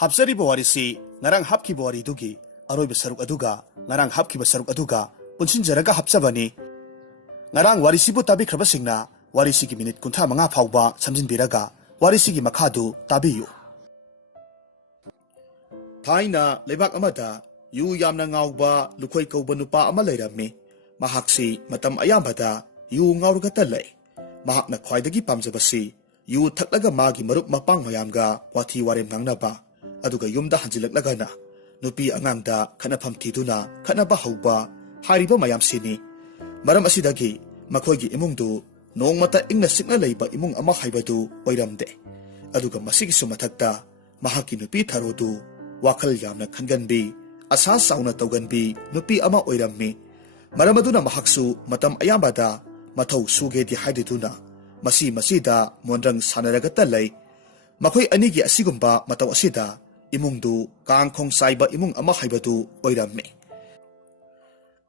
Hapsariba warisi ngarang hapkiba waridugi aroiba saruk aduga ngarang hapkiba saruk aduga punsinjaraga hapsabani. Ngarang warisibu tabikrabasingna warisigi minit kuntha manga phawba samjinbiraga warisigi makhadu tabiyu. Thaina leibak amada yu yamna ngawba lukhoi kauba nupa ama leirammi. Mahaksi matam ayambada yu ngawruga talai. Mahakna khwaidagi pamjabasi yu thaklaga magi marup mapang mayamga wathi warem ngangnaba. Aduga yumda hanjilaklagana nupi angangda khanafam tiduna khanaba hauba hariba mayam sini. Maram asidagi makhoigi imungdu nongmata ingna sikna leiba imung ama haibadu oiramde. Aduga masigi sumathakta mahaki nupi tharodu wakhal yamna khanganbi asa sauna tawganbi nupi ama oirammi. Maram aduna mahaksu matam ayambada mathau sugedi haididuna masida mondrang sanaraga talai. Makhoi anigi asigumba mataw asida imungdu kangkhong saiba imung ama haibadu oirammi.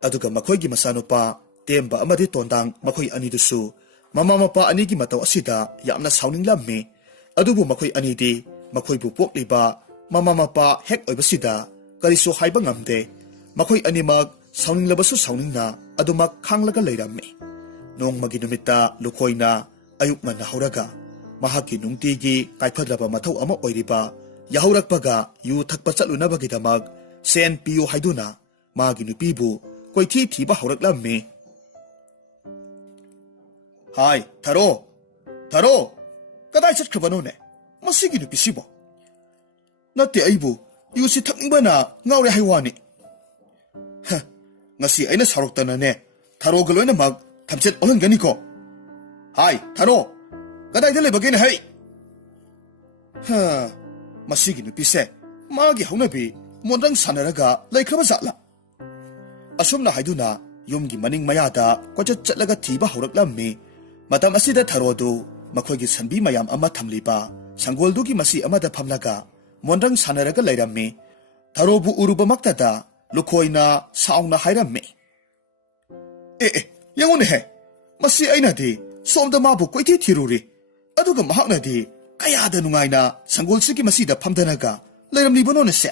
Aduga makhoigi masanupa temba amadi tondang makhoi anidusu mama mapa anigi mataw asida yamna sauninglammi. Adubu makhoi anidi makhoibu pokliba mama mapa hek oibasida karisu haiba ngamde. Makhoi animag sauninglabasu sauningna adumak khanglaga leirammi. Nongmagi numita lukhoina ayukna nahuraga mahaki nungtigi kaifadraba mathau ama oiriba yahaurakpaga yu thakpa chatlunabagidamag sen piyu haiduna magi nupibu koithi thiba hauraklammi. Hai tharo kadai chatkhrabanone masigi nupisibo natte aibu yusi thakningbana ngawre haiwani. Ngasi aina saroktanane tharo galoina mag thamchet olangani ko. Hai tharo kadai dele bagene hai. Masigi nupise magi haunabi mondrang sanaraga laikhraba zatla. Asumna haiduna yumgi maning mayada kwachat chatlaga thiba hauraklammi. Matam asida tharodu makhoigi sanbi mayam ama thamliba sangoldugi masi amada phamlaga mondrang sanaraga leirammi. Tharobu uruba maktada lukhoina saungna hairammi. Yangone he masi ainadi somda mabu koithi thiruri aduga mahaknadi kayada nungaina sangolsigi masida phamdanaga leiramlibonone se.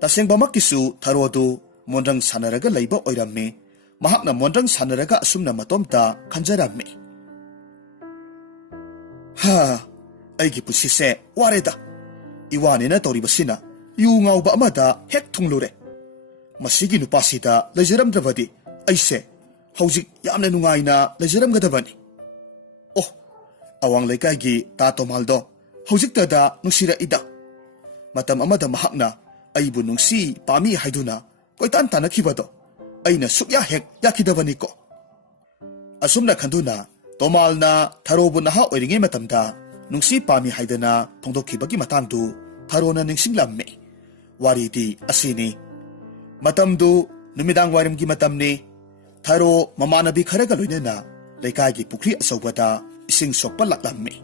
Tasengbamakkisu tharodu mondrang sanaraga leiba oirammi. Mahakna mondrang sanaraga asumna matomta khanjarammi. Aigi pusise wareda iwanina toribasina yu ngawba amada hek thunglure. Masigi nupasida leijaramdrabadi aise hauzik yamna nungaina leijaramgadabani. Oh awang leikaigi ta tomaldo haujiktada nungsira ida. Matam amada mahakna aibu nungsi pami haiduna koitan tanakhibado aina sukya hek yakidabani ko. Asumna khanduna tomalna tharobu naha oiringe matamda nungsi pami haidana phongdokhibagi matangdu tharona ningsinglammi. Waridi asini matamdu numidang warimgi matamni tharo mamanabi kharaga loinena leikaigi pukri asawbada ising sokpa laklammi.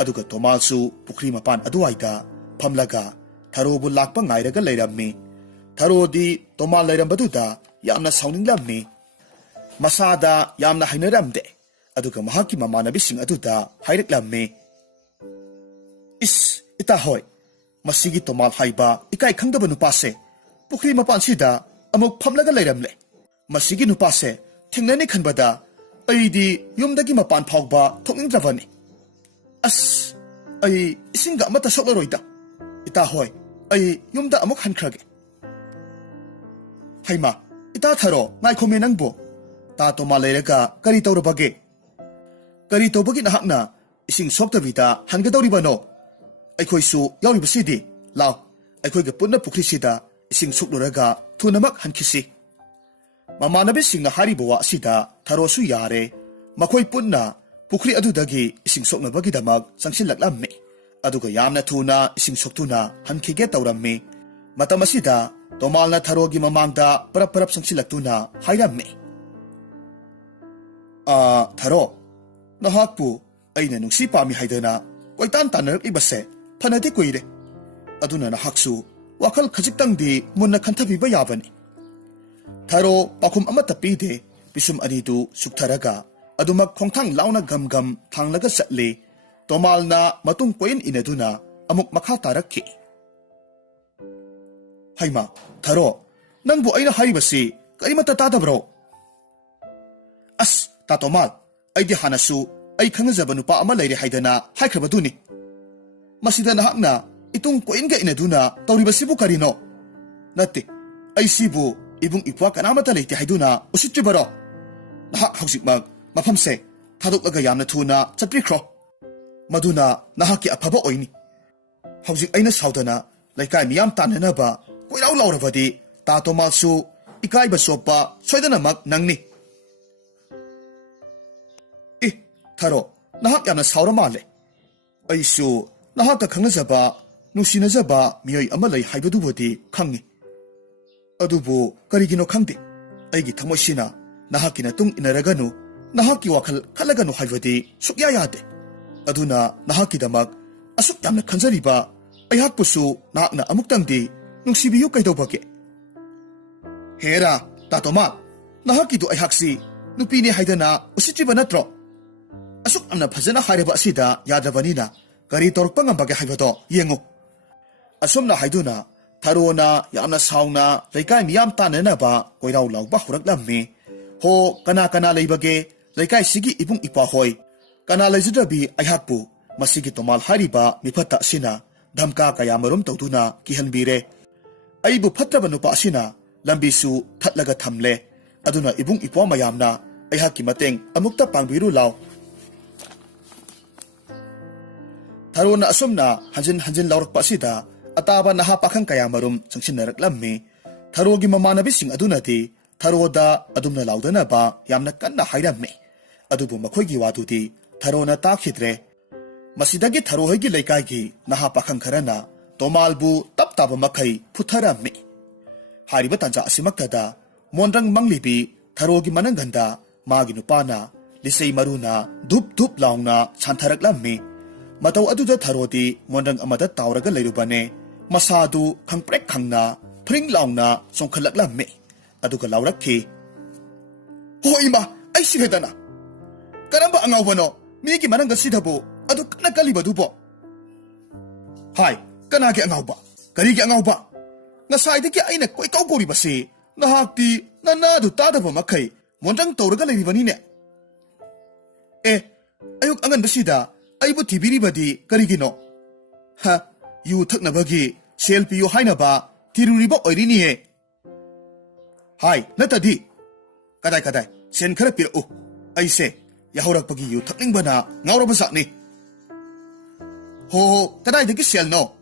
Aduga tomalsu pukri mapan aduwaida phamlaga tharobu lakpa ngairaga leirammi. Tharodi tomal leirambaduda yamna sauninglammi. Masada yamna hainaramde aduga mahaki mamanabising aduda hairaklammi. Ita hoy masigi tomal haiba ikai khangdaba nupase pukri mapan sida amuk phamlaga leiramle. Masigi nupase thingnani khanbada aidi yumdagi mapan phawba thokningdrabani. Ai isinga amata soklaroida. Ita hoy ai yumda amuk hankrage. Haima ita tharo ngaikhomi nangbo ta tomal leiraga kari tawrabage. Kari tawbagi nahakna ising soktabida hangadawribano. Aikhoisu yawribasidi law aikhoiga punna pukrisida ising sukluraga thunamak hankisi. Mamanabisingna haribawa asida tharosu yare makhoi punna pukri adudagi ising soknabagidamak sangsilaklammi. Aduga yamna thuna ising soktuna hankige tawrammi. Matam asida tomalna tharogi mamangda parap sangsilaktuna hairammi. Tharo nahakpu aina nungsi pami haidana koitan tanarak ibase phanadi koire. Aduna nahaksu wakhal khajiktangdi munna khanthabiba yabani. Tharo pakhum amata pide pisum anidu suktharaga adumak khongthang launa gam thanglaga chatli. Tomalna matung koin inaduna amuk makha tarakki. Haima, Tharo, nangbu aina haribasi, karimata tadabro. As, Tatomal, ay di hanasu, ay kangazaba nupa ama layri haidana, haikrabaduni. Masida nahakna, itong koinga inaduna, tauribasibu karino. Nati, ay sibu, ibong ipwa kanamata layti haiduna, usitribaro. Nahak hausikmag, mapamse, thadok agayam na tuna, chatrikro. Maduna, nahaki apaba oini. Hausik ayna saudana, laikay miyam tananaba, kuiraw laurabadi, Tatomal su, ikay basopa, soydana mag nangni. Tharo, nahak yamna saura male. Aisu, nahak ka khangnazaba, nusinazaba miyoi ama lay haibadubodi khangi. Adubu karigino khangde. Aigi thamoisina, nahakina tung inaraganu, nahaki wakal kalaganu haibadi sukya yade. Aduna nahaki damak, asuk yamna khanjariba, ayhakpusu nahakna amuktangdi, nungsibiyu kaidobake. Hera, Tatoma, nahaki du ayhaksi, nupini haidana usitriba natro. Asuk amna phajana haireba asida yadrabanina kari torpa ngambage haibado yengu. Asumna haiduna Tharona yamna sauna laikai miyam tananaba koiraw lawba huraklammi. Ho kana leibage laikai sigi ibung ipa hoy. Kana laijudrabi ayhakpu masigi tomal hariba mipata sina dhamka kaya marum tawduna kihanbire. Aibu phatraba nupa asina lambisu thatlaga thamle. Aduna ibung ipa mayamna ayhaki mateng amukta pangbiru law. Tharona asumna hanjin laurak pasida ataba naha pakhang kaya marum changsin naraklammi. Tharogi mamanabising adunati Tharoda adumna laudana ba yamna kanna hairammi. Adubu makhoigi wadudi Tharona takhidre. Masidagi Tharohigi laikagi naha pakhang kharana Tomalbu tap-tapa makai putharammi. Hariba tanja asimaktada monrang manglibi Tharogi manangganda magi nupana lisay maruna dup laungna chantharaklammi. Mataw aduda Tharodi monrang amada tauraga layrubane masadu khangprek khangna pring laungna songkhalaklammi. Aduga laurakki. Ho ima, ay siredana. Karamba angawano, migi manangga sidabu, adu nakalibadubo. Hai, kanagi angawba, karigi angawba. Nasaydagi ay nagkway basi, nahakti nanadu tadaba makay, monrang tauraga layribanine. Ayok angan basida, aybu tibiribadi karigino. Ha, yu thaknabagi, selpiyo hainaba, tiruriba oiriniye. Hai, natadi. Kadai, sen khara pirau. Aise, yahurak pagi yu thakling bana ngawra basakni. Ho, kadai dagi sel no.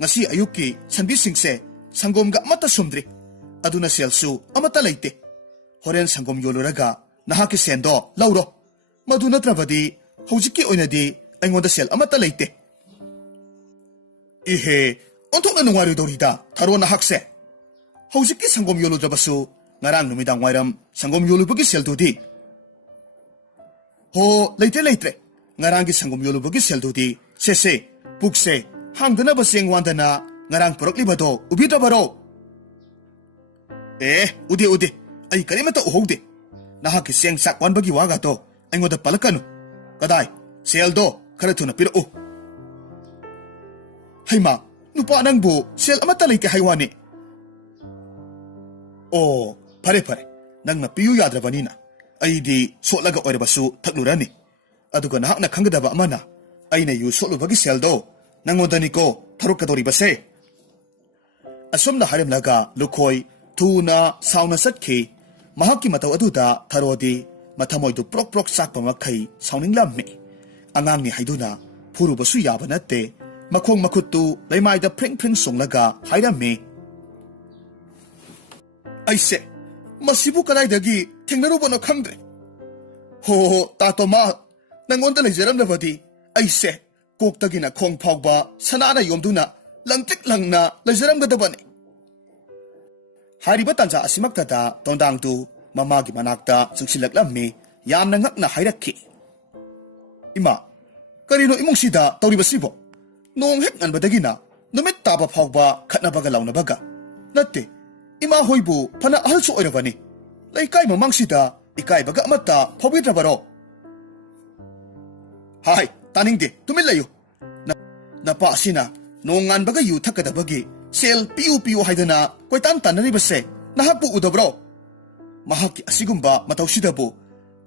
Ngasi ayuki sanbi singse sanggom ga mata sumdri. Aduna sel su amata laite. Horen sanggom yoluraga nahaki sendo lauro. Maduna trabadi hojiki oinadi aingoda sel amata laite. Ihe, ontok na nungwari dorida Tharo nahakse. Hojiki sanggom yoludrabasu ngarang numidang wairam sanggom yolubagi seldudi. Ho, leitre. Ngarang gi sanggom yolubagi seldudi. Sese, pukse, hangdana baseng wandana ngarang porok libado ubita baro. Ude. Ay kalimata uhogde. Nahaki seng sakwan bagi waga to. Ay ngoda palakano. Kadai, seldo karatuna piro. Hayma, nupa nang bu sel amatalay ke haywani. Oh, pare. Nang napiyu yadrabanina. Ay di solaga oirabasu taklurani. Aduga nahak na kanggadaba amana. Ay na yu solo bagi seldo. Nangodani ko tarukadori base. Asum na harim laga lukoy tuna sauna satki. Mahaki mataw aduda Tharodi matamoy do prok sakpa makay sauning lammi. Angang ni hayduna puro basu yaba natte. Makong makutu laymay da pring song laga hayrami. Aise, masibu kanay dagi tingnarubo no kangdre. Ho, Tatoma, nangonda layjaram na badi. Aise, koktagi na kong pawba sanana yomduna langtik lang na layjaram gadabani. Hariba tanja asimaktada tondangdu mamagi manakta sangsilaglammi yam na ngak na hayrakki. Ima, karino imong sida tauribasibo? Noong heknan badagi na numit taba pawba katnabaga law na baga. Nate, ima hoybu pana ahalso oirabani. Laikay mamang sida ikay baga amata pawidrabaro. Hai, taning di, tumilayo. Napaasina, noongan baga yu takadabagi sel piu piu haidana koitan tanaribase nahakpu udabro mahaki asigumba matausidabu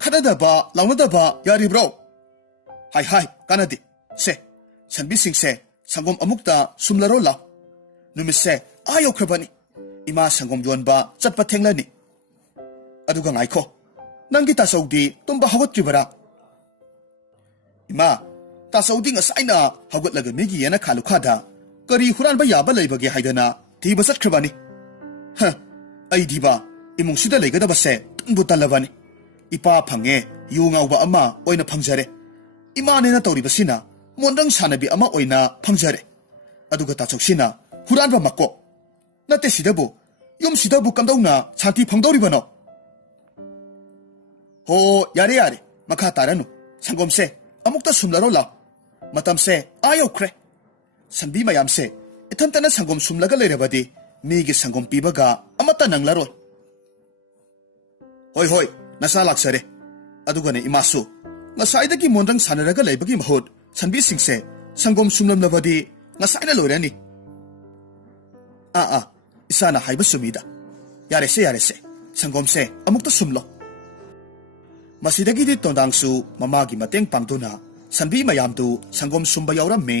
khadadaba launadaba yaribro hai kanadi se sanbising se sangom amukta sumlaro la numise ayo khrabani ima sangom yonba chatpa thenglani aduga ngaikho nangi tasaudi tumba hawatkribara ima tasaudi ngasaina hawatlaga megi yana khalu khada kari huranba yaba leibage haidana thiba satkrabani ha ai diba imungsida legadaba se tunbu talabani ipa phange yu ngauba ama oina phangjare imane na tawribasina mondang sanabi ama oina phangjare aduga tachoksina huranba makko nate sidabu yum sidabu kamdauna chanti phangdoribano ho yare makha taranu sangomse amukta sumlaro la matamse ayokre sanbi mayamse ithantana sangom sumlaga leirabadi migi sangom pibaga amata nanglaro hoi nasa laksare adugane imasu ngasaidagi mondang sanaraga leibagi mahut sanbi singse sangom sumlamnabadi ngasaina loirani isana haiba sumida yarese sangomse amukta sumlo masidagi di tondangsu mamagi mateng pangtuna sanbi mayamdu sangom sumba yauramme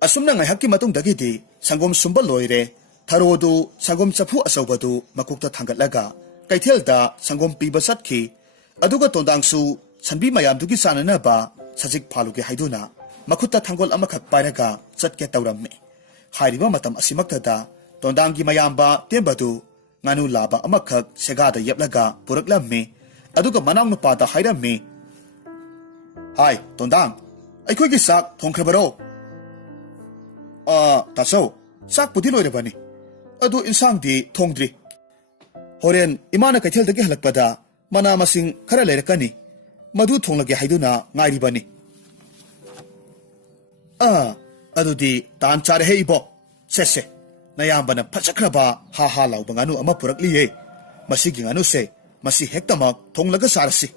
asumna ngai hakki matung dagi di sangom sumba loire tharodu sangom chapu asawbadu makukta thangatlaga kaithelda sangom piba satki aduga tondangsu sanbi mayamdugi sanana ba sajik phaluge haiduna makutta thangol amakhak pairaga chatke tawramme hairiba matam asimaktada tondanggi mayamba tembadu nganu laba amakhak segada yaplaga puraklamme aduga manang nupada hairamme hai tondang aikhoigi sak thongkhrabaro taso sak pudi loirebani adu insang di thongdri horen imana kaitheldagi halakpada mana masing khara leirakani madu thonglage haiduna ngairibani adudi tan chare heibo sese nayambana phachakhraba ha lauba nganu ama purakliye masigi nganu se masi hektamak thonglaga sarasi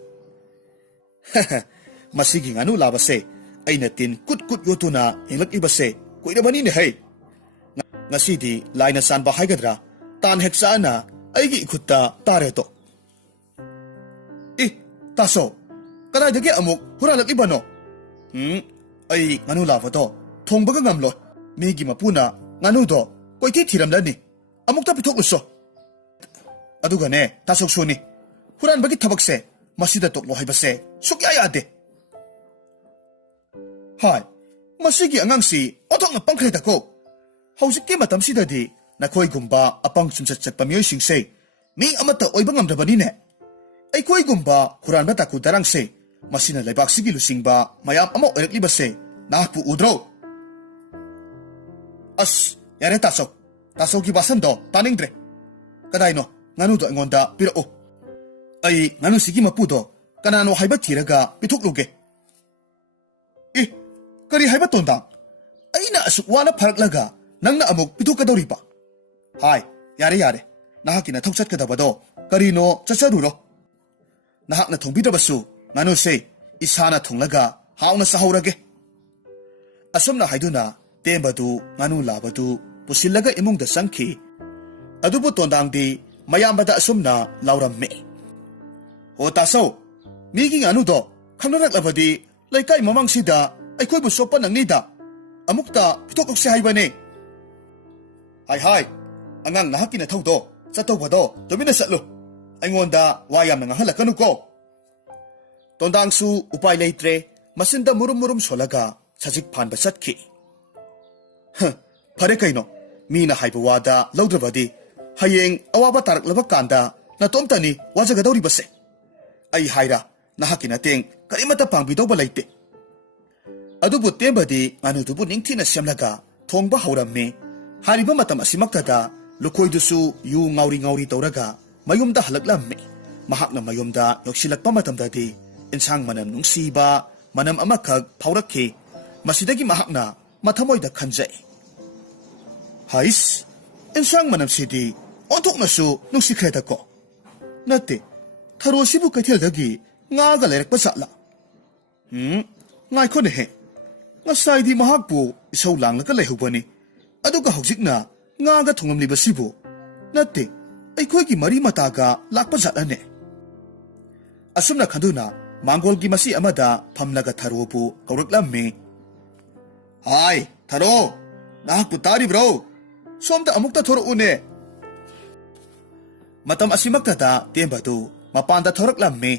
masigi nganu labase aina tin kut yotuna hinglakibase koirabani ne hai ngasidi laina sanba haigadra tan heksana aigi ikhutta tare to taso kadai amuk huralaklibano ai nganu lavato thongbaga ngamlo migi mapuna nganu do koiti thiramlani amukta pithokluso adugane tasoksoni huranbagi thabakse masida toklo haibase sukya yade hai masigi angangsi othokna pangkhreida ko hausikki matamsidadi nakhoi gumba apang chumchat chatpa miyoi singse mi amata oiba ngamdrabani ne aikoi gumba huranba taku darangse masina leibak sigi lusingba mayam ama oiraklibase nakpu udro yare taso gi basando taningdre kadaino nganu do ngonda piro ai nganu sigi mapudo kanano haiba thiraga pithokluge kari haiba tonda aina asukwana pharaklaga nangna amuk pithokadoriba hai yare nahakina thokchat kadabado karino chacharuro nahakna thongbidabasu nganu se isana thonglaga hauna sahorage asumna haiduna tembadu nganu labadu pusillaga imungda sangki adubu tondangdi mayambada asumna lauramme ho taso migi nganu do khamnaraklabadi laikai mamangsida aikhoibu sopa nangnida amukta pithokokse haibane hai angang nahakina thaudo chatawbado domina satlo aingonda wayamna ngahalakanu ko tondangsu upai leitre masinda murum solaga sajik phanba satki fare kaino mina haiba wada laudrabadi hayeng awaba taraklaba kanda natomtani wajagadori base ai haira nahakina teng karimata pangbidoba leite adubu tembadi anudubu ningthina semlaga thongba hauramme hariba matam asimaktada lukhoidusu yu ngauri tawraga mayumda halaklamme mahakna mayumda yoksilakpa matamdadi insang manam nungsiba manam amakhak phaurakhi masidagi mahakna mathamoida khanjai hais insang manam sidi onthoknasu nungsikhreda ko nate tharosibu kaitheldagi ngaga lerakpa satla ngaikho ne he ngasai di mahakpu isau langlaka lehubani aduga hojikna ꯉꯥꯒ ꯊꯣꯡꯂꯝꯂꯤꯕꯁꯤꯕꯨ ꯅꯠꯇꯦ ꯑꯩꯈꯣꯏꯒꯤ ꯃꯔꯤ ꯃꯇꯥꯒ ꯂꯥꯛꯄ ꯖꯥꯠꯂꯅꯦ ꯑꯁꯨꯝꯅ ꯈꯟꯗꯨꯅ ꯃꯥꯡꯒꯣꯜꯒꯤ ꯃꯁꯤ ꯑꯃꯗ ꯐꯝꯂꯒ ꯊꯔꯣꯕꯨ ꯀꯧꯔꯛꯂꯝꯃꯤ ꯍꯥꯏ ꯊꯔꯣ ꯅꯍꯥꯛꯄꯨ ꯇꯥꯔꯤꯕ꯭ꯔꯣ ꯁꯣꯝꯗ ꯑꯃꯨꯛꯇ ꯊꯣꯔꯛꯎꯅꯦ ꯃꯇꯝ ꯑꯁꯤꯃꯛꯇꯗ ꯇꯦꯝꯕꯗꯨ ꯃꯄꯥꯟꯗ ꯊꯣꯔꯛꯂꯝꯃꯤ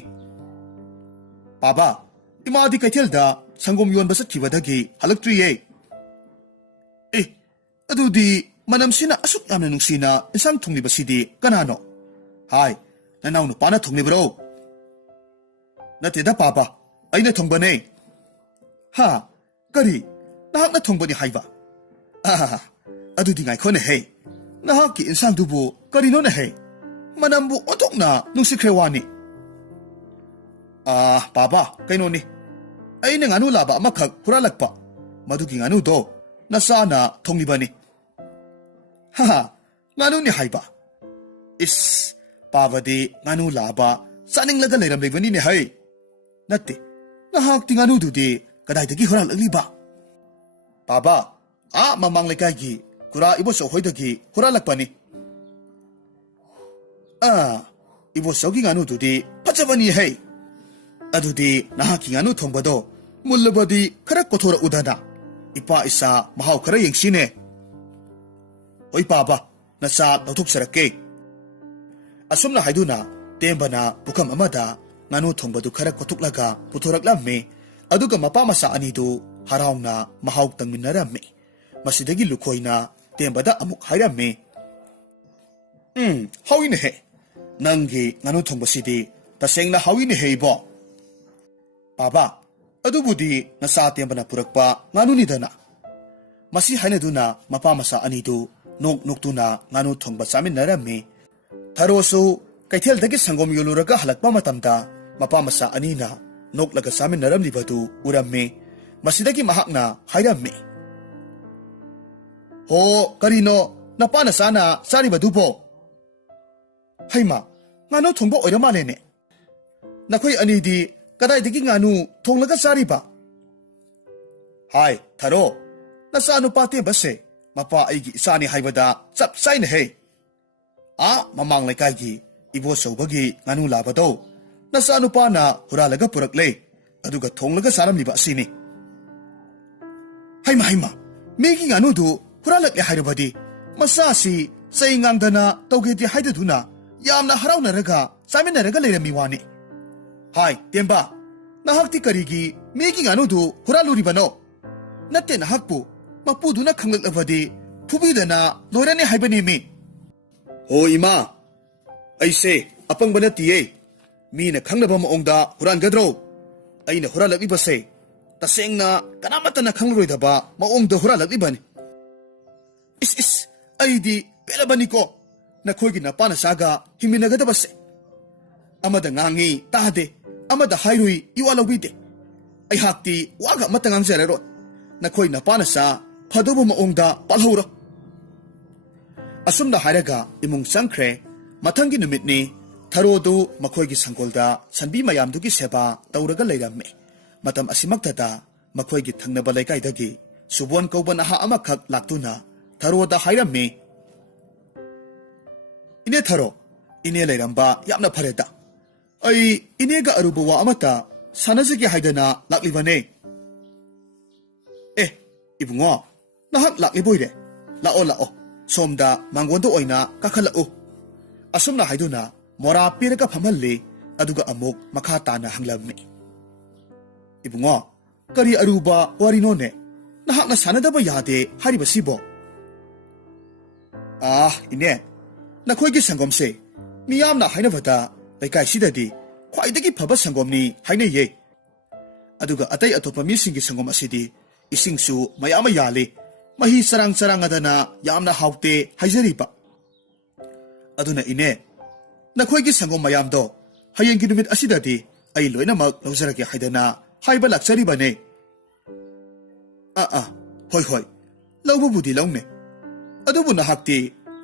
ꯄꯥꯕꯥ ꯏꯃꯥꯗꯤ ꯀꯩꯊꯦꯜꯗ ꯁꯪꯒꯣꯝ ꯌꯣꯟꯕ ꯆꯠꯈꯤꯕꯗꯒꯤ ꯍꯜꯂꯛꯇ꯭ꯔꯤꯌꯦ ꯑꯦ ꯑꯗꯨꯗꯤ ꯃꯅꯝꯁꯤꯅ ꯑꯁꯨꯛ ꯌꯥꯝꯅ ꯅꯨꯡꯁꯤꯅ ꯏꯟꯁꯥꯡ ꯊꯣꯡꯂꯤꯕꯁꯤꯗꯤ ꯀꯅꯥꯅꯣ ꯍꯥꯏ ꯅꯅꯥꯎ ꯅꯨꯄꯥꯅ ꯊꯣꯡꯂꯤꯕ꯭ꯔꯣ ꯅꯠꯇꯦꯗ ꯄꯥꯕꯥ ꯑꯩꯅ ꯊꯣꯡꯕꯅꯦ ꯍꯥ ꯀꯔꯤ ꯅꯍꯥꯛꯅ ꯊꯣꯡꯕꯅꯤ ꯍꯥꯏꯕ ꯑꯗꯨꯗꯤ ꯉꯥꯏꯈꯣꯅꯦꯍꯦ ꯅꯍꯥꯛꯀꯤ ꯏꯟꯁꯥꯡꯗꯨꯕꯨ ꯀꯔꯤꯅꯣꯅꯦꯍꯦ ꯃꯅꯝꯕꯨ ꯑꯣꯟꯊꯣꯛꯅ ꯅꯨꯡꯁꯤꯈ꯭ꯔꯦ ꯋꯥꯅꯤ ꯄꯥꯕꯥ ꯀꯩꯅꯣꯅꯤ ꯑꯩꯅ ꯉꯥꯅꯨ ꯂꯥꯕ ꯑꯃꯈꯛ ꯍꯨꯔꯥꯜꯂꯛꯄ ꯃꯗꯨꯒꯤ ꯉꯥꯅꯨꯗꯣ ꯅꯆꯥꯅ ꯊꯣꯡꯂꯤꯕꯅꯤ ꯉꯥꯅꯨꯅꯤ ꯍꯥꯏꯕ ꯏꯁ ꯄꯥꯕꯗꯤ ꯉꯥꯅꯨ ꯂꯥꯕ ꯆꯥꯅꯤꯡꯂꯒ ꯂꯩꯔꯝꯂꯤꯕꯅꯤꯅꯦ ꯍꯩ ꯅꯠꯇꯦ ꯅꯍꯥꯛꯇꯤ ꯉꯥꯅꯨꯗꯨꯗꯤ ꯀꯗꯥꯏꯗꯒꯤ ꯍꯨꯔꯥꯜꯂꯛꯂꯤꯕ ꯄꯥꯕꯥ ꯃꯃꯥꯡ ꯂꯩꯀꯥꯏꯒꯤ ꯈꯨꯔꯥ ꯏꯕꯣꯆꯧ ꯍꯣꯏꯗꯒꯤ ꯍꯨꯔꯥꯜꯂꯛꯄꯅꯤ ꯏꯕꯣꯆꯧꯒꯤ ꯉꯥꯅꯨꯗꯨꯗꯤ ꯐꯖꯕꯅꯤ ꯍꯩ ꯑꯗꯨꯗꯤ ꯅꯍꯥꯛꯀꯤ ꯉꯥꯅꯨ ꯊꯣꯡꯕꯗꯣ ꯃꯨꯜꯂꯕꯗꯤ ꯈꯔ ꯀꯣꯊꯣꯔꯛꯎꯗꯅ ꯏꯄꯥ ꯏꯆꯥ ꯃꯍꯥꯎ ꯈꯔ ꯌꯦꯡꯁꯤꯅꯦ ꯍꯣꯏ ꯄꯥꯕꯥ ꯅꯆꯥ ꯂꯧꯊꯣꯛꯆꯔꯛꯀꯦ ꯑꯁꯨꯝꯅ ꯍꯥꯏꯗꯨꯅ ꯇꯦꯝꯕꯅ ꯄꯨꯈꯝ ꯑꯃꯗ ꯉꯥꯅꯨ ꯊꯣꯡꯕꯗꯨ ꯈꯔ ꯀꯣꯊꯣꯛꯂꯒ ꯄꯨꯊꯣꯔꯛꯂꯝꯃꯤ ꯑꯗꯨꯒ ꯃꯄꯥ ꯃꯆꯥ ꯑꯅꯤꯗꯨ ꯍꯔꯥꯎꯅ ꯃꯍꯥꯎ ꯇꯪꯃꯤꯟꯅꯔꯝꯃꯤ ꯃꯁꯤꯗꯒꯤ ꯂꯨꯈꯣꯏꯅ ꯇꯦꯝꯕꯗ ꯑꯃꯨꯛ ꯍꯥꯏꯔꯝꯃꯤ ꯍꯥꯎꯏꯅꯦꯍꯦ ꯅꯪꯒꯤ ꯉꯥꯅꯨ ꯊꯣꯡꯕꯁꯤꯗꯤ ꯇꯁꯦꯡꯅ ꯍꯥꯎꯏꯅꯦꯍꯦ ꯏꯕꯣ ꯄꯥꯕꯥ ꯑꯗꯨꯕꯨꯗꯤ ꯅꯆꯥ ꯇꯦꯝꯕꯅ ꯄꯨꯔꯛꯄ ꯉꯥꯅꯨꯅꯤꯗꯅ ꯃꯁꯤ ꯍꯥꯏꯅꯗꯨꯅ ꯃꯄꯥ ꯃꯆꯥ ꯑꯅꯤꯗꯨ ꯅꯣꯛ ꯅꯣꯛꯇꯨꯅ ꯉꯥꯅꯨ ꯊꯣꯡꯕ ꯆꯥꯃꯤꯟꯅꯔꯝꯃꯤ ꯊꯔꯣꯁꯨ ꯀꯩꯊꯦꯜꯗꯒꯤ ꯁꯪꯒꯣꯝ ꯌꯣꯜꯂꯨꯔꯒ ꯍꯜꯂꯛꯄ ꯃꯇꯝꯗ ꯃꯄꯥ ꯃꯆꯥ ꯑꯅꯤꯅ ꯅꯣꯛꯂꯒ ꯆꯥꯃꯤꯟꯅꯔꯝꯂꯤꯕꯗꯨ ꯎꯔꯝꯃꯤ ꯃꯁꯤꯗꯒꯤ ꯃꯍꯥꯛꯅ ꯍꯥꯏꯔꯝꯃꯤ ꯍꯣ ꯀꯔꯤꯅꯣ ꯅꯄꯥꯅ ꯆꯥꯅ ꯆꯥꯔꯤꯕꯗꯨꯕꯣ ꯍꯩꯃꯥ ꯉꯥꯅꯨ ꯊꯣꯡꯕ ꯑꯣꯏꯔ ꯃꯥꯜꯂꯦꯅꯦ ꯅꯈꯣꯏ ꯑꯅꯤꯗꯤ ꯀꯗꯥꯏꯗꯒꯤ ꯉꯥꯅꯨ ꯊꯣꯡꯂꯒ ꯆꯥꯔꯤꯕ ꯍꯥꯏ ꯊꯔꯣ ꯅꯆꯥ ꯅꯨꯄꯥ ꯇꯦꯝꯕꯁꯦ ꯃꯄꯥ ꯑꯩꯒꯤ ꯏꯆꯥꯅꯤ ꯍꯥꯏꯕꯗ ꯆꯞ ꯆꯥꯏꯅꯍꯦ ꯃꯃꯥꯡ ꯂꯩꯀꯥꯏꯒꯤ ꯏꯕꯣꯆꯧꯕꯒꯤ ꯉꯥꯅꯨ ꯂꯥꯕꯗꯣ ꯅꯆꯥ ꯅꯨꯄꯥꯅ ꯍꯨꯔꯥꯜꯂꯒ ꯄꯨꯔꯛꯂꯦ ꯑꯗꯨꯒ ꯊꯣꯡꯂꯒ ꯆꯥꯔꯝꯂꯤꯕ ꯑꯁꯤꯅꯤ ꯍꯩꯃꯥ ꯃꯤꯒꯤ ꯉꯥꯅꯨꯗꯨ ꯍꯨꯔꯥꯜꯂꯛꯂꯦ ꯍꯥꯏꯔꯕꯗꯤ ꯃꯆꯥꯁꯤ ꯆꯩ ꯉꯥꯡꯗꯅ ꯇꯧꯒꯦꯗꯤ ꯍꯥꯏꯗꯗꯨꯅ ꯌꯥꯝꯅ ꯍꯔꯥꯎꯅꯔꯒ ꯆꯥꯃꯤꯟꯅꯔꯒ ꯂꯩꯔꯝꯃꯤ ꯋꯥꯅꯤ ꯍꯥꯏ ꯇꯦꯝꯕꯥ ꯅꯍꯥꯛꯇꯤ ꯀꯔꯤꯒꯤ ꯃꯤꯒꯤ ꯉꯥꯅꯨꯗꯨ ꯍꯨꯔꯥꯜꯂꯨꯔꯤꯕꯅꯣ ꯅꯠꯇꯦ ꯅꯍꯥꯛꯄꯨ ꯃꯄꯨꯗꯨꯅ ꯈꯪꯂꯛꯂꯕꯗꯤ ꯐꯨꯕꯤꯗꯅ ꯂꯣꯏꯔꯅꯤ ꯍꯥꯏꯕꯅꯦꯃꯤ ꯍꯣ ꯏꯃꯥ ꯑꯩꯁꯦ ꯑꯄꯪꯕ ꯅꯠꯇꯤꯌꯦ ꯃꯤꯅ ꯈꯪꯅꯕ ꯃꯑꯣꯡꯗ ꯍꯨꯔꯥꯟꯒꯗ꯭ꯔꯣ ꯑꯩꯅ ꯍꯨꯔꯥꯜꯂꯛꯂꯤꯕꯁꯦ ꯇꯁꯦꯡꯅ ꯀꯅꯥꯃꯠꯇꯅ ꯈꯪꯂꯔꯣꯏꯗꯕ ꯃꯑꯣꯡꯗ ꯍꯨꯔꯥꯜꯂꯛꯂꯤꯕꯅꯤ ꯏꯁ ꯑꯩꯗꯤ ꯄꯦꯜꯂꯕꯅꯤꯀꯣ ꯅꯈꯣꯏꯒꯤ ꯅꯄꯥꯅꯆꯥꯒ ꯍꯤꯡꯃꯤꯟꯅꯒꯗꯕꯁꯦ ꯑꯃꯗ ꯉꯥꯡꯉꯤ ꯇꯥꯗꯦ ꯑꯃꯗ ꯍꯥꯏꯔꯨꯏ ꯏꯋꯥ ꯂꯧꯕꯤꯗꯦ ꯑꯩꯍꯥꯛꯇꯤ ꯋꯥꯒ ꯑꯃꯠꯇ ꯉꯥꯡꯖꯔꯔꯣꯏ ꯅꯈꯣꯏ ꯅꯄꯥꯅꯆꯥ ꯐꯗꯧꯕ ꯃꯑꯣꯡꯗ ꯄꯥꯜꯍꯧꯔꯣ ꯑꯁꯨꯝꯅ ꯍꯥꯏꯔꯒ ꯏꯃꯨꯡ ꯆꯪꯈ꯭ꯔꯦ ꯃꯊꯪꯒꯤ ꯅꯨꯃꯤꯠꯅꯤ ꯊꯔꯣꯗꯨ ꯃꯈꯣꯏꯒꯤ ꯁꯪꯒꯣꯜꯗ ꯁꯟꯕꯤ ꯃꯌꯥꯝꯗꯨꯒꯤ ꯁꯦꯕꯥ ꯇꯧꯔꯒ ꯂꯩꯔꯝꯃꯤ ꯃꯇꯝ ꯑꯁꯤꯃꯛꯇꯗ ꯃꯈꯣꯏꯒꯤ ꯊꯪꯅꯕ ꯂꯩꯀꯥꯏꯗꯒꯤ ꯁꯨꯕꯣꯟ ꯀꯧꯕ ꯅꯍꯥ ꯑꯃꯈꯛ ꯂꯥꯛꯇꯨꯅ ꯊꯔꯣꯗ ꯍꯥꯏꯔꯝꯃꯤ ꯏꯅꯦ ꯊꯔꯣ ꯏꯅꯦ ꯂꯩꯔꯝꯕ ꯌꯥꯝꯅ ꯐꯔꯦꯗ ꯑꯩ ꯏꯅꯦꯒ ꯑꯔꯨꯕ ꯋꯥ ꯑꯃꯠꯇ ꯁꯥꯟꯅꯖꯒꯦ ꯍꯥꯏꯗꯅ ꯂꯥꯛꯂꯤꯕꯅꯦ ꯏꯕꯨꯡꯉꯣ ꯅꯍꯥꯛ ꯂꯥꯛꯂꯤꯕꯣꯏꯔꯦ ꯂꯥꯛꯑꯣ ꯁꯣꯝꯗ ꯃꯥꯡꯒꯣꯟꯗ ꯑꯣꯏꯅ ꯀꯥꯈꯠꯂꯛꯎ ꯑꯁꯨꯝꯅ ꯍꯥꯏꯗꯨꯅ ꯃꯣꯔꯥ ꯄꯤꯔꯒ ꯐꯝꯍꯜꯂꯤ ꯑꯗꯨꯒ ꯑꯃꯨꯛ ꯃꯈꯥ ꯇꯥꯅ ꯍꯪꯂꯝꯃꯤ ꯏꯕꯨꯡꯉꯣ ꯀꯔꯤ ꯑꯔꯨꯕ ꯋꯥꯔꯤꯅꯣꯅꯦ ꯅꯍꯥꯛꯅ ꯁꯥꯟꯅꯗꯕ ꯌꯥꯗꯦ ꯍꯥꯏꯔꯤꯕꯁꯤꯕꯣ ꯏꯅꯦ ꯅꯈꯣꯏꯒꯤ ꯁꯪꯒꯣꯝꯁꯦ ꯃꯤꯌꯥꯝꯅ ꯍꯥꯏꯅꯕꯗ ꯂꯩꯀꯥꯏꯁꯤꯗꯗꯤ ꯈ꯭ꯋꯥꯏꯗꯒꯤ ꯐꯕ ꯁꯪꯒꯣꯝꯅꯤ ꯍꯥꯏꯅꯩꯌꯦ ꯑꯗꯨꯒ ꯑꯇꯩ ꯑꯇꯣꯞꯄ ꯃꯤꯁꯤꯡꯒꯤ ꯁꯪꯒꯣꯝ ꯑꯁꯤꯗꯤ ꯏꯁꯤꯡꯁꯨ ꯃꯌꯥꯝ ꯑꯃ ꯌꯥꯜꯂꯤ ꯃꯍꯤ ꯆꯔꯥꯡꯉꯗꯅ ꯌꯥꯝꯅ ꯍꯥꯎꯇꯦ ꯍꯥꯏꯖꯔꯤꯕ ꯑꯗꯨꯅ ꯏꯅꯦ ꯅꯈꯣꯏꯒꯤ ꯁꯪꯒꯣꯝ ꯃꯌꯥꯝꯗꯣ ꯍꯌꯦꯡꯒꯤ ꯅꯨꯃꯤꯠ ꯑꯁꯤꯗꯗꯤ ꯑꯩ ꯂꯣꯏꯅꯃꯛ ꯂꯧꯖꯔꯒꯦ ꯍꯥꯏꯗꯅ ꯍꯥꯏꯕ ꯂꯥꯛꯆꯔꯤꯕꯅꯦ ꯍꯣꯏ ꯂꯧꯕꯕꯨꯗꯤ ꯂꯧꯅꯦ ꯑꯗꯨꯕꯨ ꯅꯍꯥꯛꯇꯤ